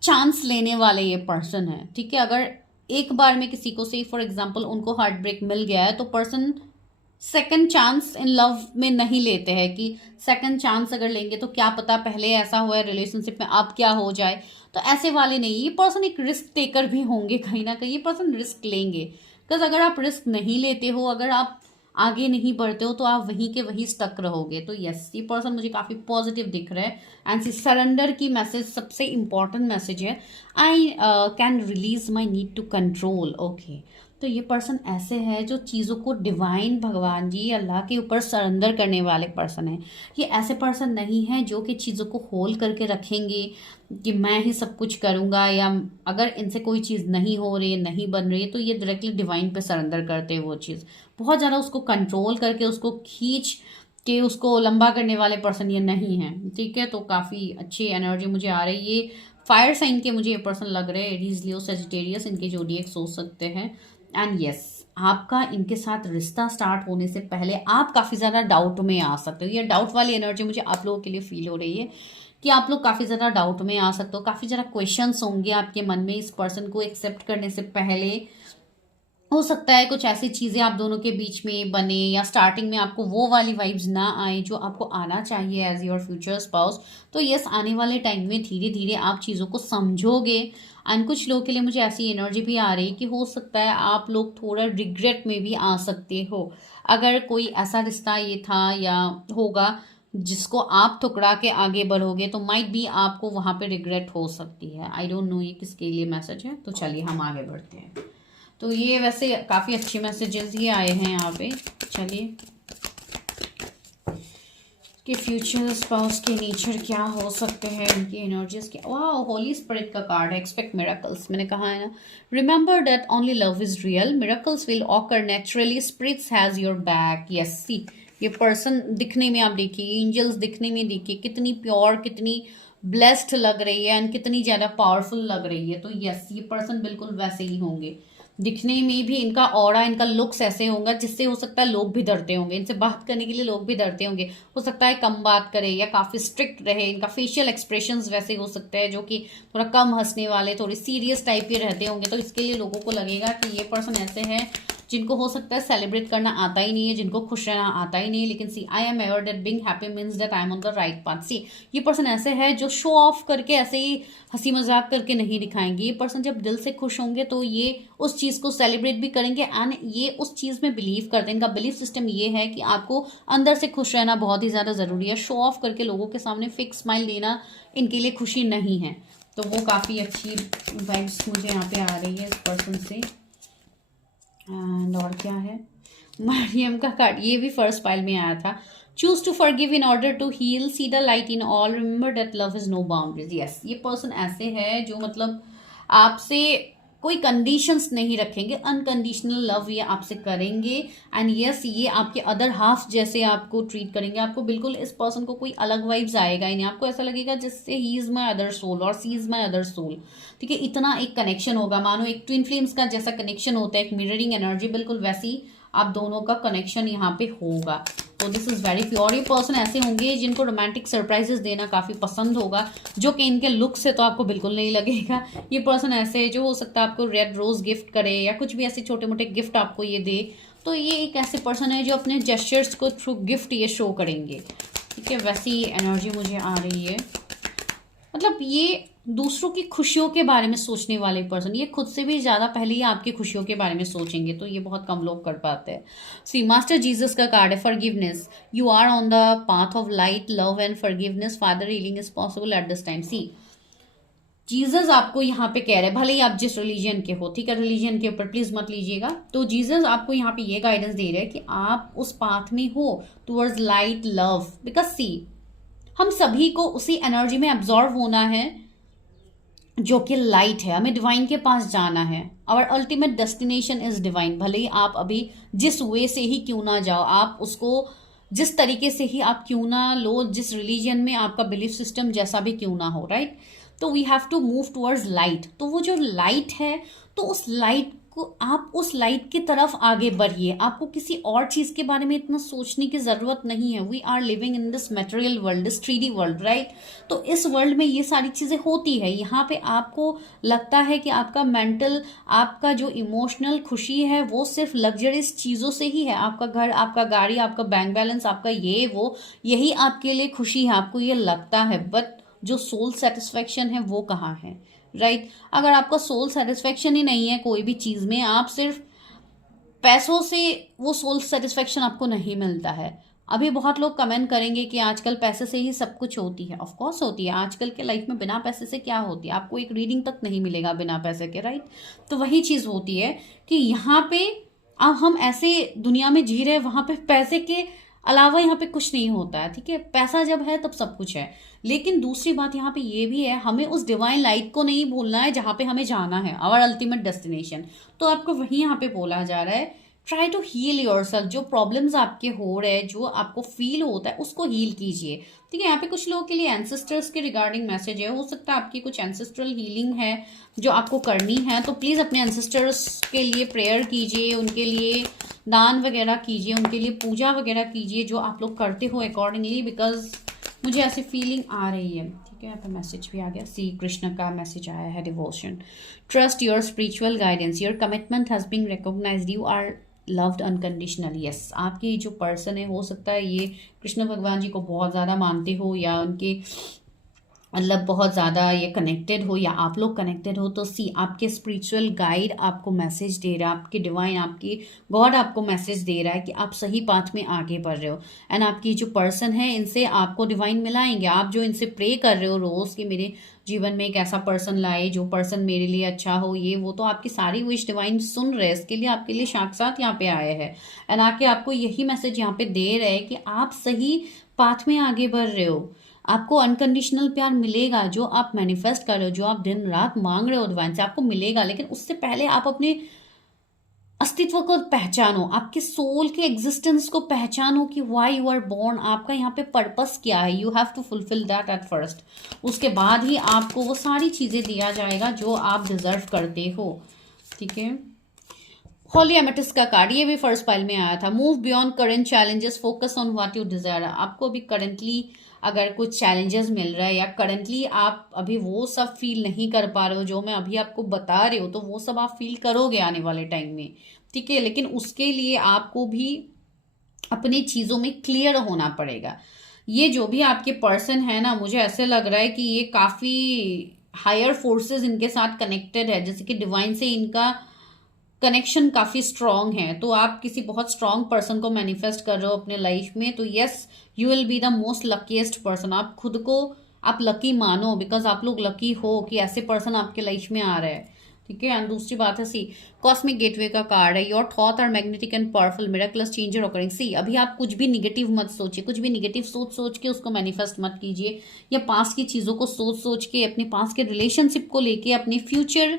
चांस लेने वाले ये पर्सन है, ठीक है। अगर एक बार में किसी को से फॉर एग्जांपल उनको हार्ट ब्रेक मिल गया है तो person second chance in love में नहीं लेते हैं कि सेकंड चांस अगर लेंगे तो क्या पता पहले ऐसा हुआ है रिलेशनशिप में अब क्या हो जाए, तो ऐसे वाले नहीं। ये पर्सन एक रिस्क टेकर भी होंगे कहीं ना कहीं, ये पर्सन रिस्क लेंगे। बिकॉज अगर आप रिस्क नहीं लेते हो, अगर आप आगे नहीं बढ़ते हो तो आप वहीं के वहीं स्टक रहोगे। तो यस ये पर्सन मुझे काफ़ी पॉजिटिव दिख रहा है। एंड सरेंडर की मैसेज सबसे इंपॉर्टेंट मैसेज है। I can release my need to control. Okay, तो ये पर्सन ऐसे है जो चीज़ों को डिवाइन भगवान जी अल्लाह के ऊपर सरेंडर करने वाले पर्सन है। ये ऐसे पर्सन नहीं है जो कि चीज़ों को होल्ड करके रखेंगे कि मैं ही सब कुछ करूँगा, या अगर इनसे कोई चीज़ नहीं हो रही है नहीं बन रही है तो ये डायरेक्टली डिवाइन पे सरेंडर करते हैं वो चीज़, बहुत ज़्यादा उसको कंट्रोल करके उसको खींच के उसको लंबा करने वाले पर्सन ये नहीं है, ठीक है। तो काफ़ी अच्छी एनर्जी मुझे आ रही है। ये फायर साइन के मुझे ये पर्सन लग रहे हैं, एरीज लियो सेजिटेरियस, इनके जोडिएक्स हो सकते हैं। एंड यस आपका इनके साथ रिश्ता स्टार्ट होने से पहले आप काफ़ी ज़्यादा डाउट में आ सकते हो। ये डाउट वाली एनर्जी मुझे आप लोगों के लिए फील हो रही है कि आप लोग काफ़ी ज़्यादा डाउट में आ सकते हो, काफ़ी ज़्यादा क्वेश्चंस होंगे आपके मन में इस पर्सन को एक्सेप्ट करने से पहले। हो सकता है कुछ ऐसी चीज़ें आप दोनों के बीच में बने या स्टार्टिंग में आपको वो वाली वाइब्स ना आए जो आपको आना चाहिए एज योर फ्यूचर स्पाउस। तो यस आने वाले टाइम में धीरे धीरे आप चीज़ों को समझोगे। एंड कुछ लोगों के लिए मुझे ऐसी एनर्जी भी आ रही है कि हो सकता है आप लोग थोड़ा रिग्रेट में भी आ सकते हो। अगर कोई ऐसा रिश्ता ये था या होगा जिसको आप ठुकरा के आगे बढ़ोगे तो माइट भी आपको वहाँ पे रिग्रेट हो सकती है। आई डोंट नो ये किसके लिए मैसेज है, तो चलिए हम आगे बढ़ते हैं। तो ये वैसे काफ़ी अच्छे मैसेजेस ही आए हैं यहाँ पे। चलिए कि फ्यूचर स्पाउस के नेचर क्या हो सकते हैं, इनकी एनर्जीज क्या। वाह होली स्पिरिट का कार्ड है, एक्सपेक्ट मिरेकल्स। मैंने कहा है ना, remember that only love is real, miracles will occur naturally, spirits has your back. Yes see ये पर्सन दिखने में आप देखिए, एंजल्स दिखने में देखिए कितनी प्योर कितनी ब्लेस्ड लग रही है एंड कितनी ज़्यादा पावरफुल लग रही है। तो यस ये पर्सन बिल्कुल वैसे ही होंगे, दिखने में भी इनका ऑरा इनका लुक्स ऐसे होगा जिससे हो सकता है लोग भी डरते होंगे, इनसे बात करने के लिए लोग भी डरते होंगे। हो सकता है कम बात करे या काफ़ी स्ट्रिक्ट रहे, इनका फेशियल एक्सप्रेशंस वैसे हो सकते हैं जो कि थोड़ा कम हंसने वाले थोड़े सीरियस टाइप के रहते होंगे। तो इसके लिए लोगों को लगेगा कि ये पर्सन ऐसे है जिनको हो सकता है सेलिब्रेट करना आता ही नहीं है, जिनको खुश रहना आता ही नहीं है। लेकिन see I am aware that being happy means that I am on the right path. See ये पर्सन ऐसे है जो शो ऑफ करके ऐसे ही हंसी मजाक करके नहीं दिखाएंगे। ये पर्सन जब दिल से खुश होंगे तो ये उस चीज़ को सेलिब्रेट भी करेंगे एंड ये उस चीज़ में बिलीव करते हैं। इनका बिलीफ सिस्टम ये है कि आपको अंदर से खुश रहना बहुत ही ज़्यादा ज़रूरी है। शो ऑफ करके लोगों के सामने फिक्स स्माइल देना इनके लिए खुशी नहीं है। तो वो काफ़ी अच्छी वाइब्स मुझे यहाँ पे आ रही है इस पर्सन से। एंड और क्या है, मरियम का कार्ड, ये भी फर्स्ट पाइल में आया था। Choose to forgive in order to heal, see the light in all, remember that love is no boundaries. Yes ये पर्सन ऐसे है जो मतलब आपसे कोई कंडीशंस नहीं रखेंगे, अनकंडीशनल लव ये आपसे करेंगे। एंड यस ये आपके अदर हाफ जैसे आपको ट्रीट करेंगे। आपको बिल्कुल इस पर्सन को कोई अलग वाइब्स आएगा ही नहीं, आपको ऐसा लगेगा जिससे he is my other soul और she is my other soul. ठीक है, इतना एक कनेक्शन होगा, मानो एक ट्विन फ्लेम्स का जैसा कनेक्शन होता है, एक मिररिंग एनर्जी, बिल्कुल वैसी आप दोनों का कनेक्शन यहाँ पे होगा। तो दिस इज वेरी प्योर। ये पर्सन ऐसे होंगे जिनको रोमांटिक सरप्राइजेस देना काफ़ी पसंद होगा, जो कि इनके लुक से तो आपको बिल्कुल नहीं लगेगा। ये पर्सन ऐसे है जो हो सकता है आपको रेड रोज गिफ्ट करे या कुछ भी ऐसे छोटे मोटे गिफ्ट आपको ये दे। तो ये एक ऐसे पर्सन है जो अपने जेस्चर्स को थ्रू गिफ्ट ये शो करेंगे। ठीक है, वैसी एनर्जी मुझे आ रही है। मतलब ये दूसरों की खुशियों के बारे में सोचने वाले पर्सन, ये खुद से भी ज्यादा पहले ही आपकी खुशियों के बारे में सोचेंगे, तो ये बहुत कम लोग कर पाते हैं। सी मास्टर जीसस का कार्ड है forgiveness, you are on the path of light, love and forgiveness, father healing is possible at this time. See Jesus आपको यहाँ पे कह रहे हैं, भले ही आप जिस रिलीजन के हो, ठीक है, रिलीजन के ऊपर प्लीज मत लीजिएगा, तो जीसस आपको यहाँ पे ये गाइडेंस दे रहे हैं कि आप उस पाथ में हो towards light love, because see हम सभी को उसी एनर्जी में एब्जॉर्व होना है जो कि लाइट है, हमें डिवाइन के पास जाना है। Our ultimate destination is divine. भले ही आप अभी जिस वे से ही क्यों ना जाओ, आप उसको जिस तरीके से ही आप क्यों ना लो, जिस रिलीजन में आपका बिलीफ सिस्टम जैसा भी क्यों ना हो, राइट, तो we have to move towards light. तो वो जो लाइट है, तो उस लाइट को आप उस लाइट की तरफ आगे बढ़िए। आपको किसी और चीज के बारे में इतना सोचने की जरूरत नहीं है। We are living in this material world, this 3D world, right. तो इस वर्ल्ड में ये सारी चीजें होती है। यहाँ पे आपको लगता है कि आपका मेंटल, आपका जो इमोशनल खुशी है वो सिर्फ लग्जरियस चीजों से ही है। आपका घर, आपका गाड़ी, आपका बैंक बैलेंस, आपका ये वो, यही आपके लिए खुशी है, आपको ये लगता है। बट जो सोल सेटिस्फेक्शन है वो कहाँ है, राइट। अगर आपका सोल सेटिस्फेक्शन ही नहीं है कोई भी चीज में, आप सिर्फ पैसों से वो सोल सेटिस्फेक्शन आपको नहीं मिलता है। अभी बहुत लोग कमेंट करेंगे कि आजकल पैसे से ही सब कुछ होती है। ऑफ कोर्स होती है, आजकल के लाइफ में बिना पैसे से क्या होती है, आपको एक रीडिंग तक नहीं मिलेगा बिना पैसे के, राइट। तो वही चीज होती है कि यहाँ पे अब हम ऐसे दुनिया में जी रहे हैं, वहां पे पैसे के अलावा यहाँ पे कुछ नहीं होता है, ठीक है। पैसा जब है तब सब कुछ है। लेकिन दूसरी बात यहाँ पे ये भी है, हमें उस डिवाइन लाइट को नहीं भूलना है जहां पे हमें जाना है, आवर अल्टीमेट डेस्टिनेशन। तो आपको वही यहाँ पे बोला जा रहा है, ट्राई टू हील योरसेल्फ। जो प्रॉब्लम्स आपके हो रहे हैं, जो आपको फील होता है, उसको हील कीजिए, ठीक है। यहाँ पे कुछ लोगों के लिए एंसेस्टर्स के रिगार्डिंग मैसेज है। हो सकता है आपकी कुछ एंसेस्ट्रल हीलिंग है जो आपको करनी है, तो प्लीज अपने एंसेस्टर्स के लिए प्रेयर कीजिए, उनके लिए दान वगैरह कीजिए, उनके लिए पूजा वगैरह कीजिए, जो आप लोग करते हो अकॉर्डिंगली, बिकॉज मुझे ऐसी फीलिंग आ रही है, ठीक है। यहाँ पे मैसेज भी आ गया, सी कृष्ण का मैसेज आया है, devotion, trust your spiritual guidance, your commitment has been recognised, you are loved unconditionally. Yes, आपकी जो पर्सन है, हो सकता है ये कृष्ण भगवान जी को बहुत ज़्यादा मानते हो, या उनके मतलब बहुत ज़्यादा ये कनेक्टेड हो, या आप लोग कनेक्टेड हो। तो सी आपके स्पिरिचुअल गाइड आपको मैसेज दे रहा है, आपके डिवाइन, आपकी गॉड आपको मैसेज दे रहा है कि आप सही पाथ में आगे बढ़ रहे हो। एंड आपकी जो पर्सन है, इनसे आपको डिवाइन मिलाएंगे। आप जो इनसे प्रे कर रहे हो रोज़ कि मेरे जीवन में एक ऐसा पर्सन लाए जो पर्सन मेरे लिए अच्छा हो, ये वो, तो आपकी सारी विश डिवाइन सुन रहे हैं। इसके लिए आपके लिए साक्षात यहाँ पे आए हैं एंड आके आपको यही मैसेज यहाँ पे दे रहे हैं कि आप सही पाथ में आगे बढ़ रहे हो। आपको अनकंडीशनल प्यार मिलेगा, जो आप मैनिफेस्ट कर रहे हो, जो आप दिन रात मांग रहे हो डिवाइन से, आपको मिलेगा। लेकिन उससे पहले आप अपने अस्तित्व को पहचानो, आपके सोल के एग्जिस्टेंस को पहचानो कि व्हाई यू आर बोर्न, आपका यहाँ पे पर्पस क्या है। You have to fulfil that at first. उसके बाद ही आपको वो सारी चीजें दिया जाएगा जो आप डिजर्व करते हो, ठीक है। होली एमेटिस्ट का कार्ड, ये भी फर्स्ट पाइल में आया था। Move beyond current challenges, focus on what you Dzire. आपको अभी करंटली अगर कुछ चैलेंजेस मिल रहा है, या करंटली आप अभी वो सब फील नहीं कर पा रहे हो जो मैं अभी आपको बता रही हूँ, तो वो सब आप फील करोगे आने वाले टाइम में, ठीक है। लेकिन उसके लिए आपको भी अपनी चीजों में क्लियर होना पड़ेगा। ये जो भी आपके पर्सन है ना, मुझे ऐसे लग रहा है कि ये काफी हायर फोर्सेस इनके साथ कनेक्टेड है, जैसे कि डिवाइन से इनका कनेक्शन काफी स्ट्रांग है। तो आप किसी बहुत स्ट्रांग पर्सन को मैनिफेस्ट कर रहे हो अपने लाइफ में, तो yes, you will be the most luckiest person. आप खुद को आप लकी मानो, बिकॉज आप लोग लकी हो कि ऐसे पर्सन आपके लाइफ में आ रहे हैं, ठीक है। एंड दूसरी बात है, सी कॉस्मिक गेटवे का कार्ड है, your thought are magnetic and powerful, miraculous changer occurring. See अभी आप कुछ भी निगेटिव मत सोचिए, कुछ भी निगेटिव सोच के उसको मैनिफेस्ट मत कीजिए, या पास की चीजों को सोच के, अपने पास के रिलेशनशिप को लेके, अपने फ्यूचर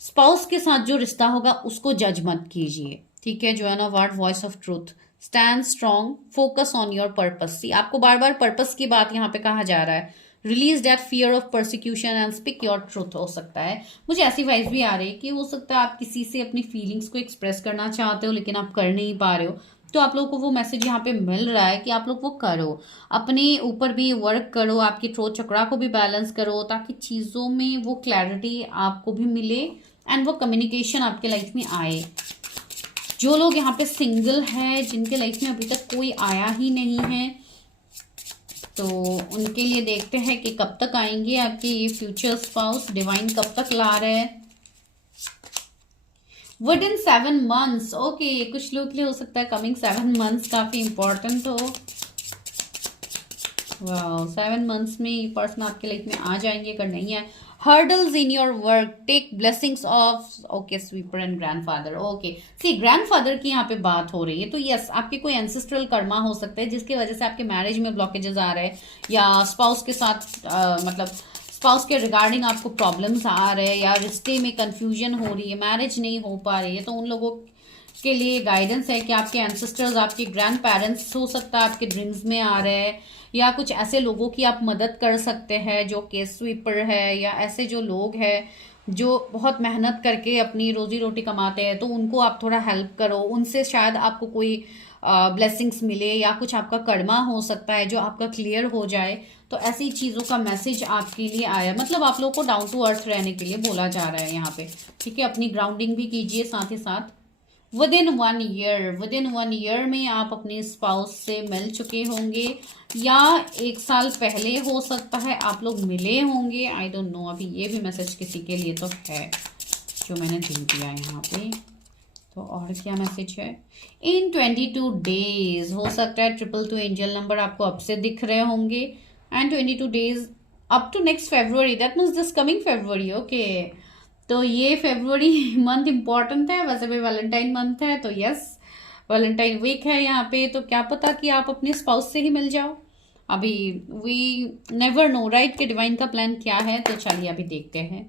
स्पाउस के साथ जो रिश्ता होगा उसको जज मत कीजिए, ठीक है। Joanna Ward, voice of truth, stand strong, focus on your purpose. See आपको बार बार पर्पस की बात यहाँ पे कहा जा रहा है। Release that fear of persecution and speak your truth. हो सकता है, मुझे ऐसी वाइज भी आ रही है कि हो सकता है आप किसी से अपनी फीलिंग्स को एक्सप्रेस करना चाहते हो, लेकिन आप कर नहीं पा रहे हो, तो आप लोगों को वो मैसेज यहाँ पे मिल रहा है कि आप लोग वो करो, अपने ऊपर भी वर्क करो, आपकी थ्रोट चक्रा को भी बैलेंस करो, ताकि चीज़ों में वो क्लैरिटी आपको भी मिले एंड वो कम्युनिकेशन आपके लाइफ में आए। जो लोग यहाँ पे सिंगल है, जिनके लाइफ में अभी तक कोई आया ही नहीं है, तो उनके लिए देखते हैं कि कब तक आएंगे आपके ये फ्यूचर स्पाउस, डिवाइन कब तक ला रहे हैं। विद इन 7 months, ओके, कुछ लोग के लिए हो सकता है कमिंग 7 months काफी इंपॉर्टेंट हो। वाह, 7 months में ये पर्सन आपके लाइफ में आ जाएंगे। अगर नहीं है, hurdles in your work, take blessings of, okay, sweeper and grandfather. Okay, see grandfather की यहाँ पे बात हो रही है, तो यस, आपके कोई एंसेस्ट्रल कर्मा हो सकता है जिसकी वजह से आपके मैरिज में ब्लॉकेजेस आ रहे हैं, या स्पाउस के साथ मतलब स्पाउस के रिगार्डिंग आपको प्रॉब्लम्स आ रहे हैं, या रिश्ते में कंफ्यूजन हो रही है, मैरिज नहीं हो पा रही है। तो उन लोगों के लिए गाइडेंस है कि आपके एंसेस्टर्स, आपके ग्रैंड पेरेंट्स हो सकता है आपके ड्रीम्स में आ रहे हैं, या कुछ ऐसे लोगों की आप मदद कर सकते हैं जो केस स्वीपर है, या ऐसे जो लोग हैं जो बहुत मेहनत करके अपनी रोजी रोटी कमाते हैं, तो उनको आप थोड़ा हेल्प करो, उनसे शायद आपको कोई ब्लेसिंग्स मिले, या कुछ आपका कर्मा हो सकता है जो आपका क्लियर हो जाए। तो ऐसी चीज़ों का मैसेज आपके लिए आया, मतलब आप लोगों को डाउन टू अर्थ रहने के लिए बोला जा रहा है यहाँ पे, ठीक है। अपनी ग्राउंडिंग भी कीजिए साथ ही साथ। विद इन 1 year में आप अपने स्पाउस से मिल चुके होंगे, या 1 साल पहले हो सकता है आप लोग मिले होंगे, आई डोंट नो। अभी ये भी मैसेज किसी के लिए तो है जो मैंने दे दिया यहाँ पे। तो और क्या मैसेज है? इन 22 days हो सकता है 222 एंजल नंबर आपको अब से दिख रहे होंगे, and 22 days up to next February, that means this coming February, okay. तो ये फरवरी मंथ इम्पॉर्टेंट है, वैसे भी वैलेंटाइन मंथ है, तो यस, वैलेंटाइन वीक है यहाँ पे, तो क्या पता कि आप अपने स्पाउस से ही मिल जाओ। अभी वी नेवर नो राइट कि डिवाइन का प्लान क्या है। तो चलिए अभी देखते हैं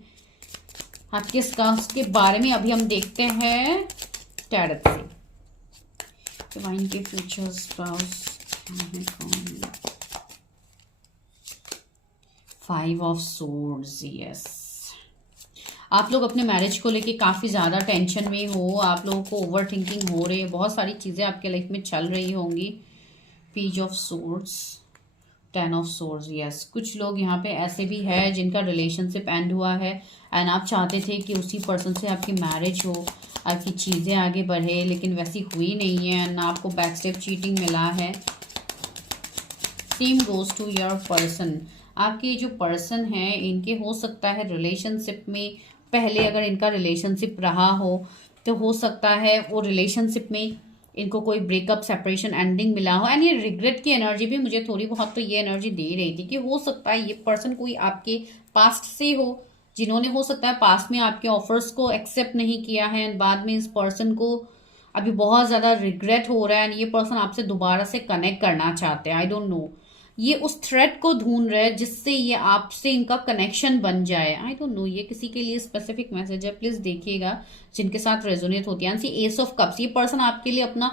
आपके स्पाउस के बारे में। अभी हम देखते हैं टैरट से डिवाइन के फ्यूचर स्पाउस कौन। 5 of Swords, यस, आप लोग अपने मैरिज को लेके काफ़ी ज़्यादा टेंशन में हो, आप लोगों को ओवर थिंकिंग हो रही है, बहुत सारी चीज़ें आपके लाइफ में चल रही होंगी। Page of swords, 10 of Swords, yes, कुछ लोग यहाँ पे ऐसे भी है जिनका रिलेशनशिप एंड हुआ है, एंड आप चाहते थे कि उसी पर्सन से आपकी मैरिज हो, आपकी चीज़ें आगे बढ़े, लेकिन वैसी हुई नहीं है, एंड आपको बैकस्टेप चीटिंग मिला है। Same goes to your person, आपके जो पर्सन है इनके हो सकता है रिलेशनशिप में पहले अगर इनका रिलेशनशिप रहा हो, तो हो सकता है वो रिलेशनशिप में इनको कोई ब्रेकअप, सेपरेशन, एंडिंग मिला हो, एंड ये रिग्रेट की एनर्जी भी मुझे थोड़ी बहुत तो ये एनर्जी दे रही थी कि हो सकता है ये पर्सन कोई आपके पास्ट से हो, जिन्होंने हो सकता है पास्ट में आपके ऑफर्स को एक्सेप्ट नहीं किया है, एंड बाद में इस पर्सन को अभी बहुत ज़्यादा रिग्रेट हो रहा है, एंड ये पर्सन आपसे दोबारा से कनेक्ट करना चाहते हैं। आई डोंट नो, ये उस थ्रेड को ढूंढ रहे हैं जिससे ये आपसे इनका कनेक्शन बन जाए। आई डोंट नो, ये किसी के लिए स्पेसिफिक मैसेज है, प्लीज देखिएगा जिनके साथ रेजोनेट होती है। एस ऑफ कप्स, ये पर्सन आपके लिए अपना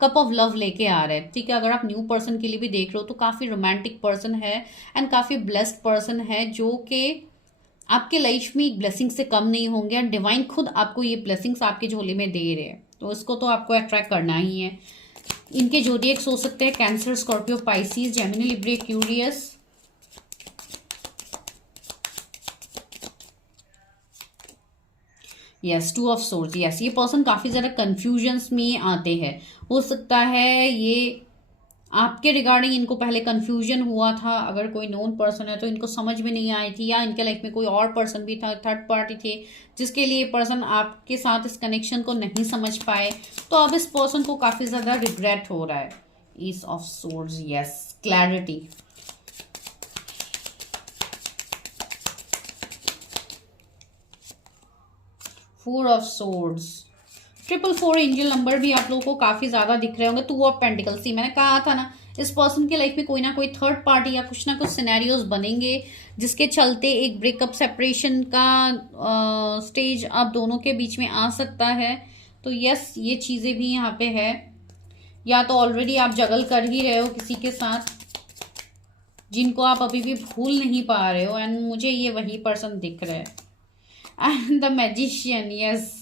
कप ऑफ लव लेके आ रहे हैं, ठीक है। अगर आप न्यू पर्सन के लिए भी देख रहे हो तो काफी रोमांटिक पर्सन है, एंड काफी ब्लेस्ड पर्सन है, जो कि आपके लाइफ में ब्लेसिंग से कम नहीं होंगे, एंड डिवाइन खुद आपको ये ब्लेसिंग्स आपके झोले में दे रहे हैं, तो इसको तो आपको अट्रैक्ट करना ही है। इनके जोडिएक्स हो सकते हैं cancer, Scorpio, Pisces, Gemini, Libra, Aquarius. Yes, 2 of Swords, yes, ये पर्सन काफी ज्यादा कंफ्यूजन्स में आते हैं। हो सकता है ये आपके रिगार्डिंग इनको पहले कंफ्यूजन हुआ था, अगर कोई नोन पर्सन है तो इनको समझ में नहीं आई थी, या इनके लाइफ में कोई और पर्सन भी था, थर्ड पार्टी थे, जिसके लिए पर्सन आपके साथ इस कनेक्शन को नहीं समझ पाए, तो अब इस पर्सन को काफी ज्यादा रिग्रेट हो रहा है। Ace of Swords, yes, clarity. 4 of Swords, 444 angel number भी आप लोगों को काफी ज्यादा दिख रहे होंगे। 2 of Pentacles, मैंने कहा था ना, इस पर्सन के लाइफ में कोई ना कोई थर्ड पार्टी या कुछ ना कुछ सिनेरियोज बनेंगे जिसके चलते एक ब्रेकअप, सेपरेशन का स्टेज आप दोनों के बीच में आ सकता है। तो यस, ये चीजें भी यहाँ पे है, या तो ऑलरेडी आप जगल कर ही रहे हो किसी के साथ जिनको आप अभी भी भूल नहीं पा रहे हो, एंड मुझे ये वही पर्सन दिख रहा है। एंड द मैजिशियन, यस,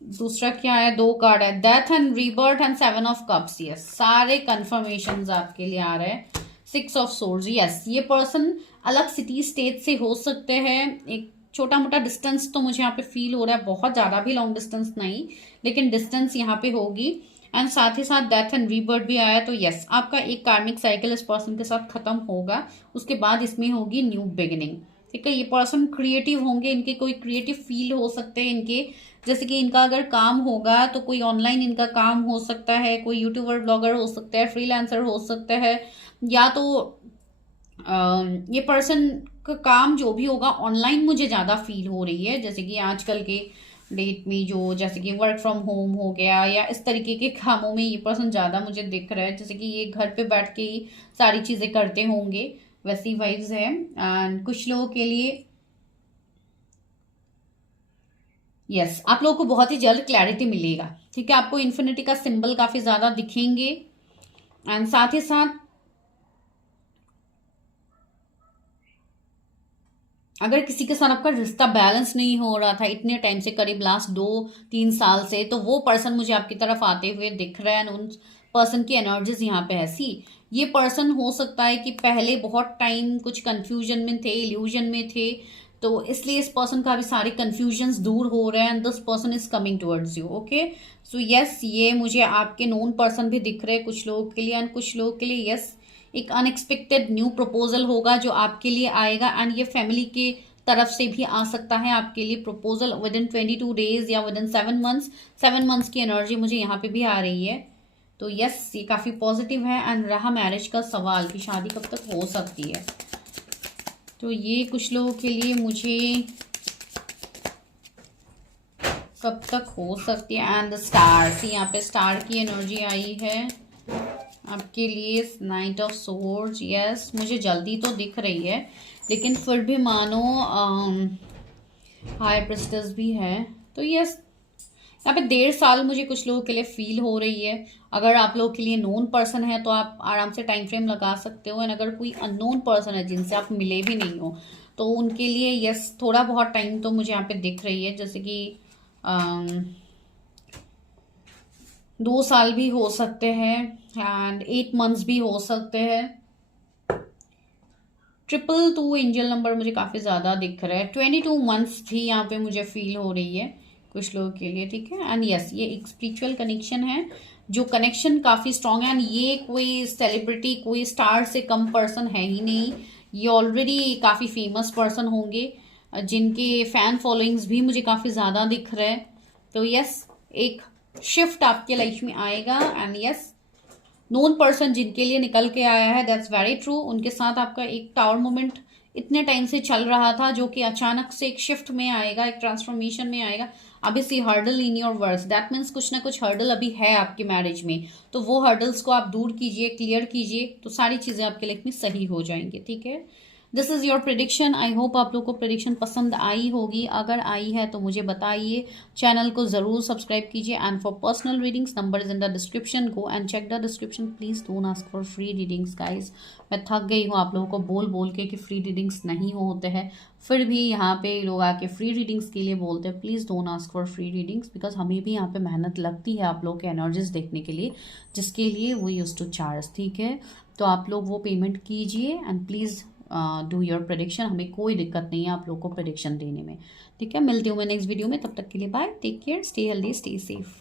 दूसरा क्या है, 2 कार्ड है, death and rebirth and 7 of Cups, yes, सारे कंफर्मेशंस आपके लिए आ रहे हैं। 6 of Swords, यस, ये पर्सन अलग सिटी स्टेट से हो सकते हैं, एक छोटा मोटा डिस्टेंस तो मुझे यहाँ पे फील हो रहा है, बहुत ज्यादा भी लॉन्ग डिस्टेंस नहीं, लेकिन डिस्टेंस यहाँ पे होगी, एंड साथ ही साथ डेथ एंड रीबर्थ भी आया। तो यस, आपका एक कार्मिक साइकिल इस पर्सन के साथ खत्म होगा, उसके बाद इसमें होगी न्यू बिगिनिंग। ठीक है, ये पर्सन क्रिएटिव होंगे, इनके कोई क्रिएटिव फील्ड हो सकते हैं इनके, जैसे कि इनका अगर काम होगा तो कोई ऑनलाइन इनका काम हो सकता है, कोई यूट्यूबर ब्लॉगर हो सकता है, फ्रीलांसर हो सकता है, या तो ये पर्सन का काम जो भी होगा ऑनलाइन मुझे ज़्यादा फील हो रही है, जैसे कि आजकल के डेट में जो जैसे कि वर्क फ्रॉम होम हो गया या इस तरीके के कामों में ये पर्सन ज़्यादा मुझे दिख रहा है, जैसे कि ये घर पे बैठ के ही सारी चीज़ें करते होंगे, वैसी वाइब्स है। एंड कुछ लोगों के लिए यस, आप लोगों को बहुत ही जल्द क्लैरिटी मिलेगा। ठीक है, आपको इन्फिनिटी का सिंबल काफ़ी ज़्यादा दिखेंगे। एंड साथ ही साथ अगर किसी के साथ आपका रिश्ता बैलेंस नहीं हो रहा था इतने टाइम से, करीब लास्ट 2-3 साल से, तो वो पर्सन मुझे आपकी तरफ आते हुए दिख रहा है। उन पर्सन की एनर्जीज यहाँ पे ऐसी, ये पर्सन हो सकता है कि पहले बहुत टाइम कुछ कंफ्यूजन में थे, इल्यूजन में थे, तो इसलिए इस पर्सन का भी सारे कंफ्यूजन्स दूर हो रहे हैं and this person is coming towards you. Okay, so yes, ये मुझे आपके नोन पर्सन भी दिख रहे हैं कुछ लोगों के लिए, एंड कुछ लोगों के लिए यस, एक अनएक्सपेक्टेड न्यू प्रपोजल होगा जो आपके लिए आएगा, एंड ये फैमिली के तरफ से भी आ सकता है आपके लिए प्रपोजल विद इन 22 डेज या विद इन 7 मंथ्स। 7 मंथ्स की एनर्जी मुझे यहाँ पे भी आ रही है। तो यस, ये काफी पॉजिटिव है। एंड रहा मैरिज का सवाल कि शादी कब तक हो सकती है, तो ये कुछ लोगों के लिए मुझे कब तक हो सकती है। एंड द स्टार्स, यहाँ पे स्टार की एनर्जी आई है आपके लिए, नाइट ऑफ सोर्ड्स। यस, मुझे जल्दी तो दिख रही है, लेकिन फिर भी मानो हाई प्रिस्टेस भी है। तो यस, यहाँ पे 1.5 साल मुझे कुछ लोगों के लिए फील हो रही है। अगर आप लोगों के लिए नोन पर्सन है तो आप आराम से टाइम फ्रेम लगा सकते हो, एंड अगर कोई अननोन पर्सन है जिनसे आप मिले भी नहीं हो तो उनके लिए यस, थोड़ा बहुत टाइम तो मुझे यहाँ पे दिख रही है, जैसे कि 2 साल भी हो सकते हैं एंड 8 मंथ्स भी हो सकते हैं। 222 एंजल नंबर मुझे काफ़ी ज़्यादा दिख रहा है। 22 मंथ्स भी यहाँ पे मुझे फील हो रही है कुछ लोगों के लिए। ठीक है, एंड यस, ये एक स्पिरिचुअल कनेक्शन है, जो कनेक्शन काफ़ी स्ट्रांग है, एंड ये कोई सेलिब्रिटी, कोई स्टार से कम पर्सन है ही नहीं, ये ऑलरेडी काफ़ी फेमस पर्सन होंगे जिनके फैन फॉलोइंग्स भी मुझे काफ़ी ज़्यादा दिख रहा है। तो यस, एक शिफ्ट आपके लाइफ में आएगा, एंड यस, नोन पर्सन जिनके लिए निकल के आया है, दैट्स वेरी ट्रू। उनके साथ आपका एक टावर मोमेंट इतने टाइम से चल रहा था, जो कि अचानक से एक शिफ्ट में आएगा, एक ट्रांसफॉर्मेशन में आएगा। अभी see hurdle in your words, that means कुछ ना कुछ हर्डल अभी है आपकी मैरिज में, तो वो हर्डल्स को आप दूर कीजिए, क्लियर कीजिए, तो सारी चीज़ें आपके लाइफ में सही हो जाएंगी। ठीक है, this is your prediction. I hope आप लोग को प्रिडिक्शन पसंद आई होगी। अगर आई है तो मुझे बताइए, चैनल को ज़रूर सब्सक्राइब कीजिए, and for personal readings number is in the description, go and check the description. Please don't ask for free readings guys. मैं थक गई हूँ आप लोगों को बोल बोल के कि फ्री रीडिंग्स नहीं होते हैं, फिर भी यहाँ पे लोग आके फ्री रीडिंग्स के लिए बोलते हैं। Please don't ask for free readings, because हमें भी यहाँ पे मेहनत लगती है आप लोग के एनर्जीज देखने के लिए, जिसके लिए वो यूज टू चार्ज। ठीक है, तो आप लोग वो पेमेंट कीजिए, and please do your prediction. हमें कोई दिक्कत नहीं है आप लोग को प्रेडिक्शन देने में। ठीक है, मिलती हूँ मैं नेक्स्ट वीडियो में, तब तक के लिए bye, take care, stay healthy, stay safe.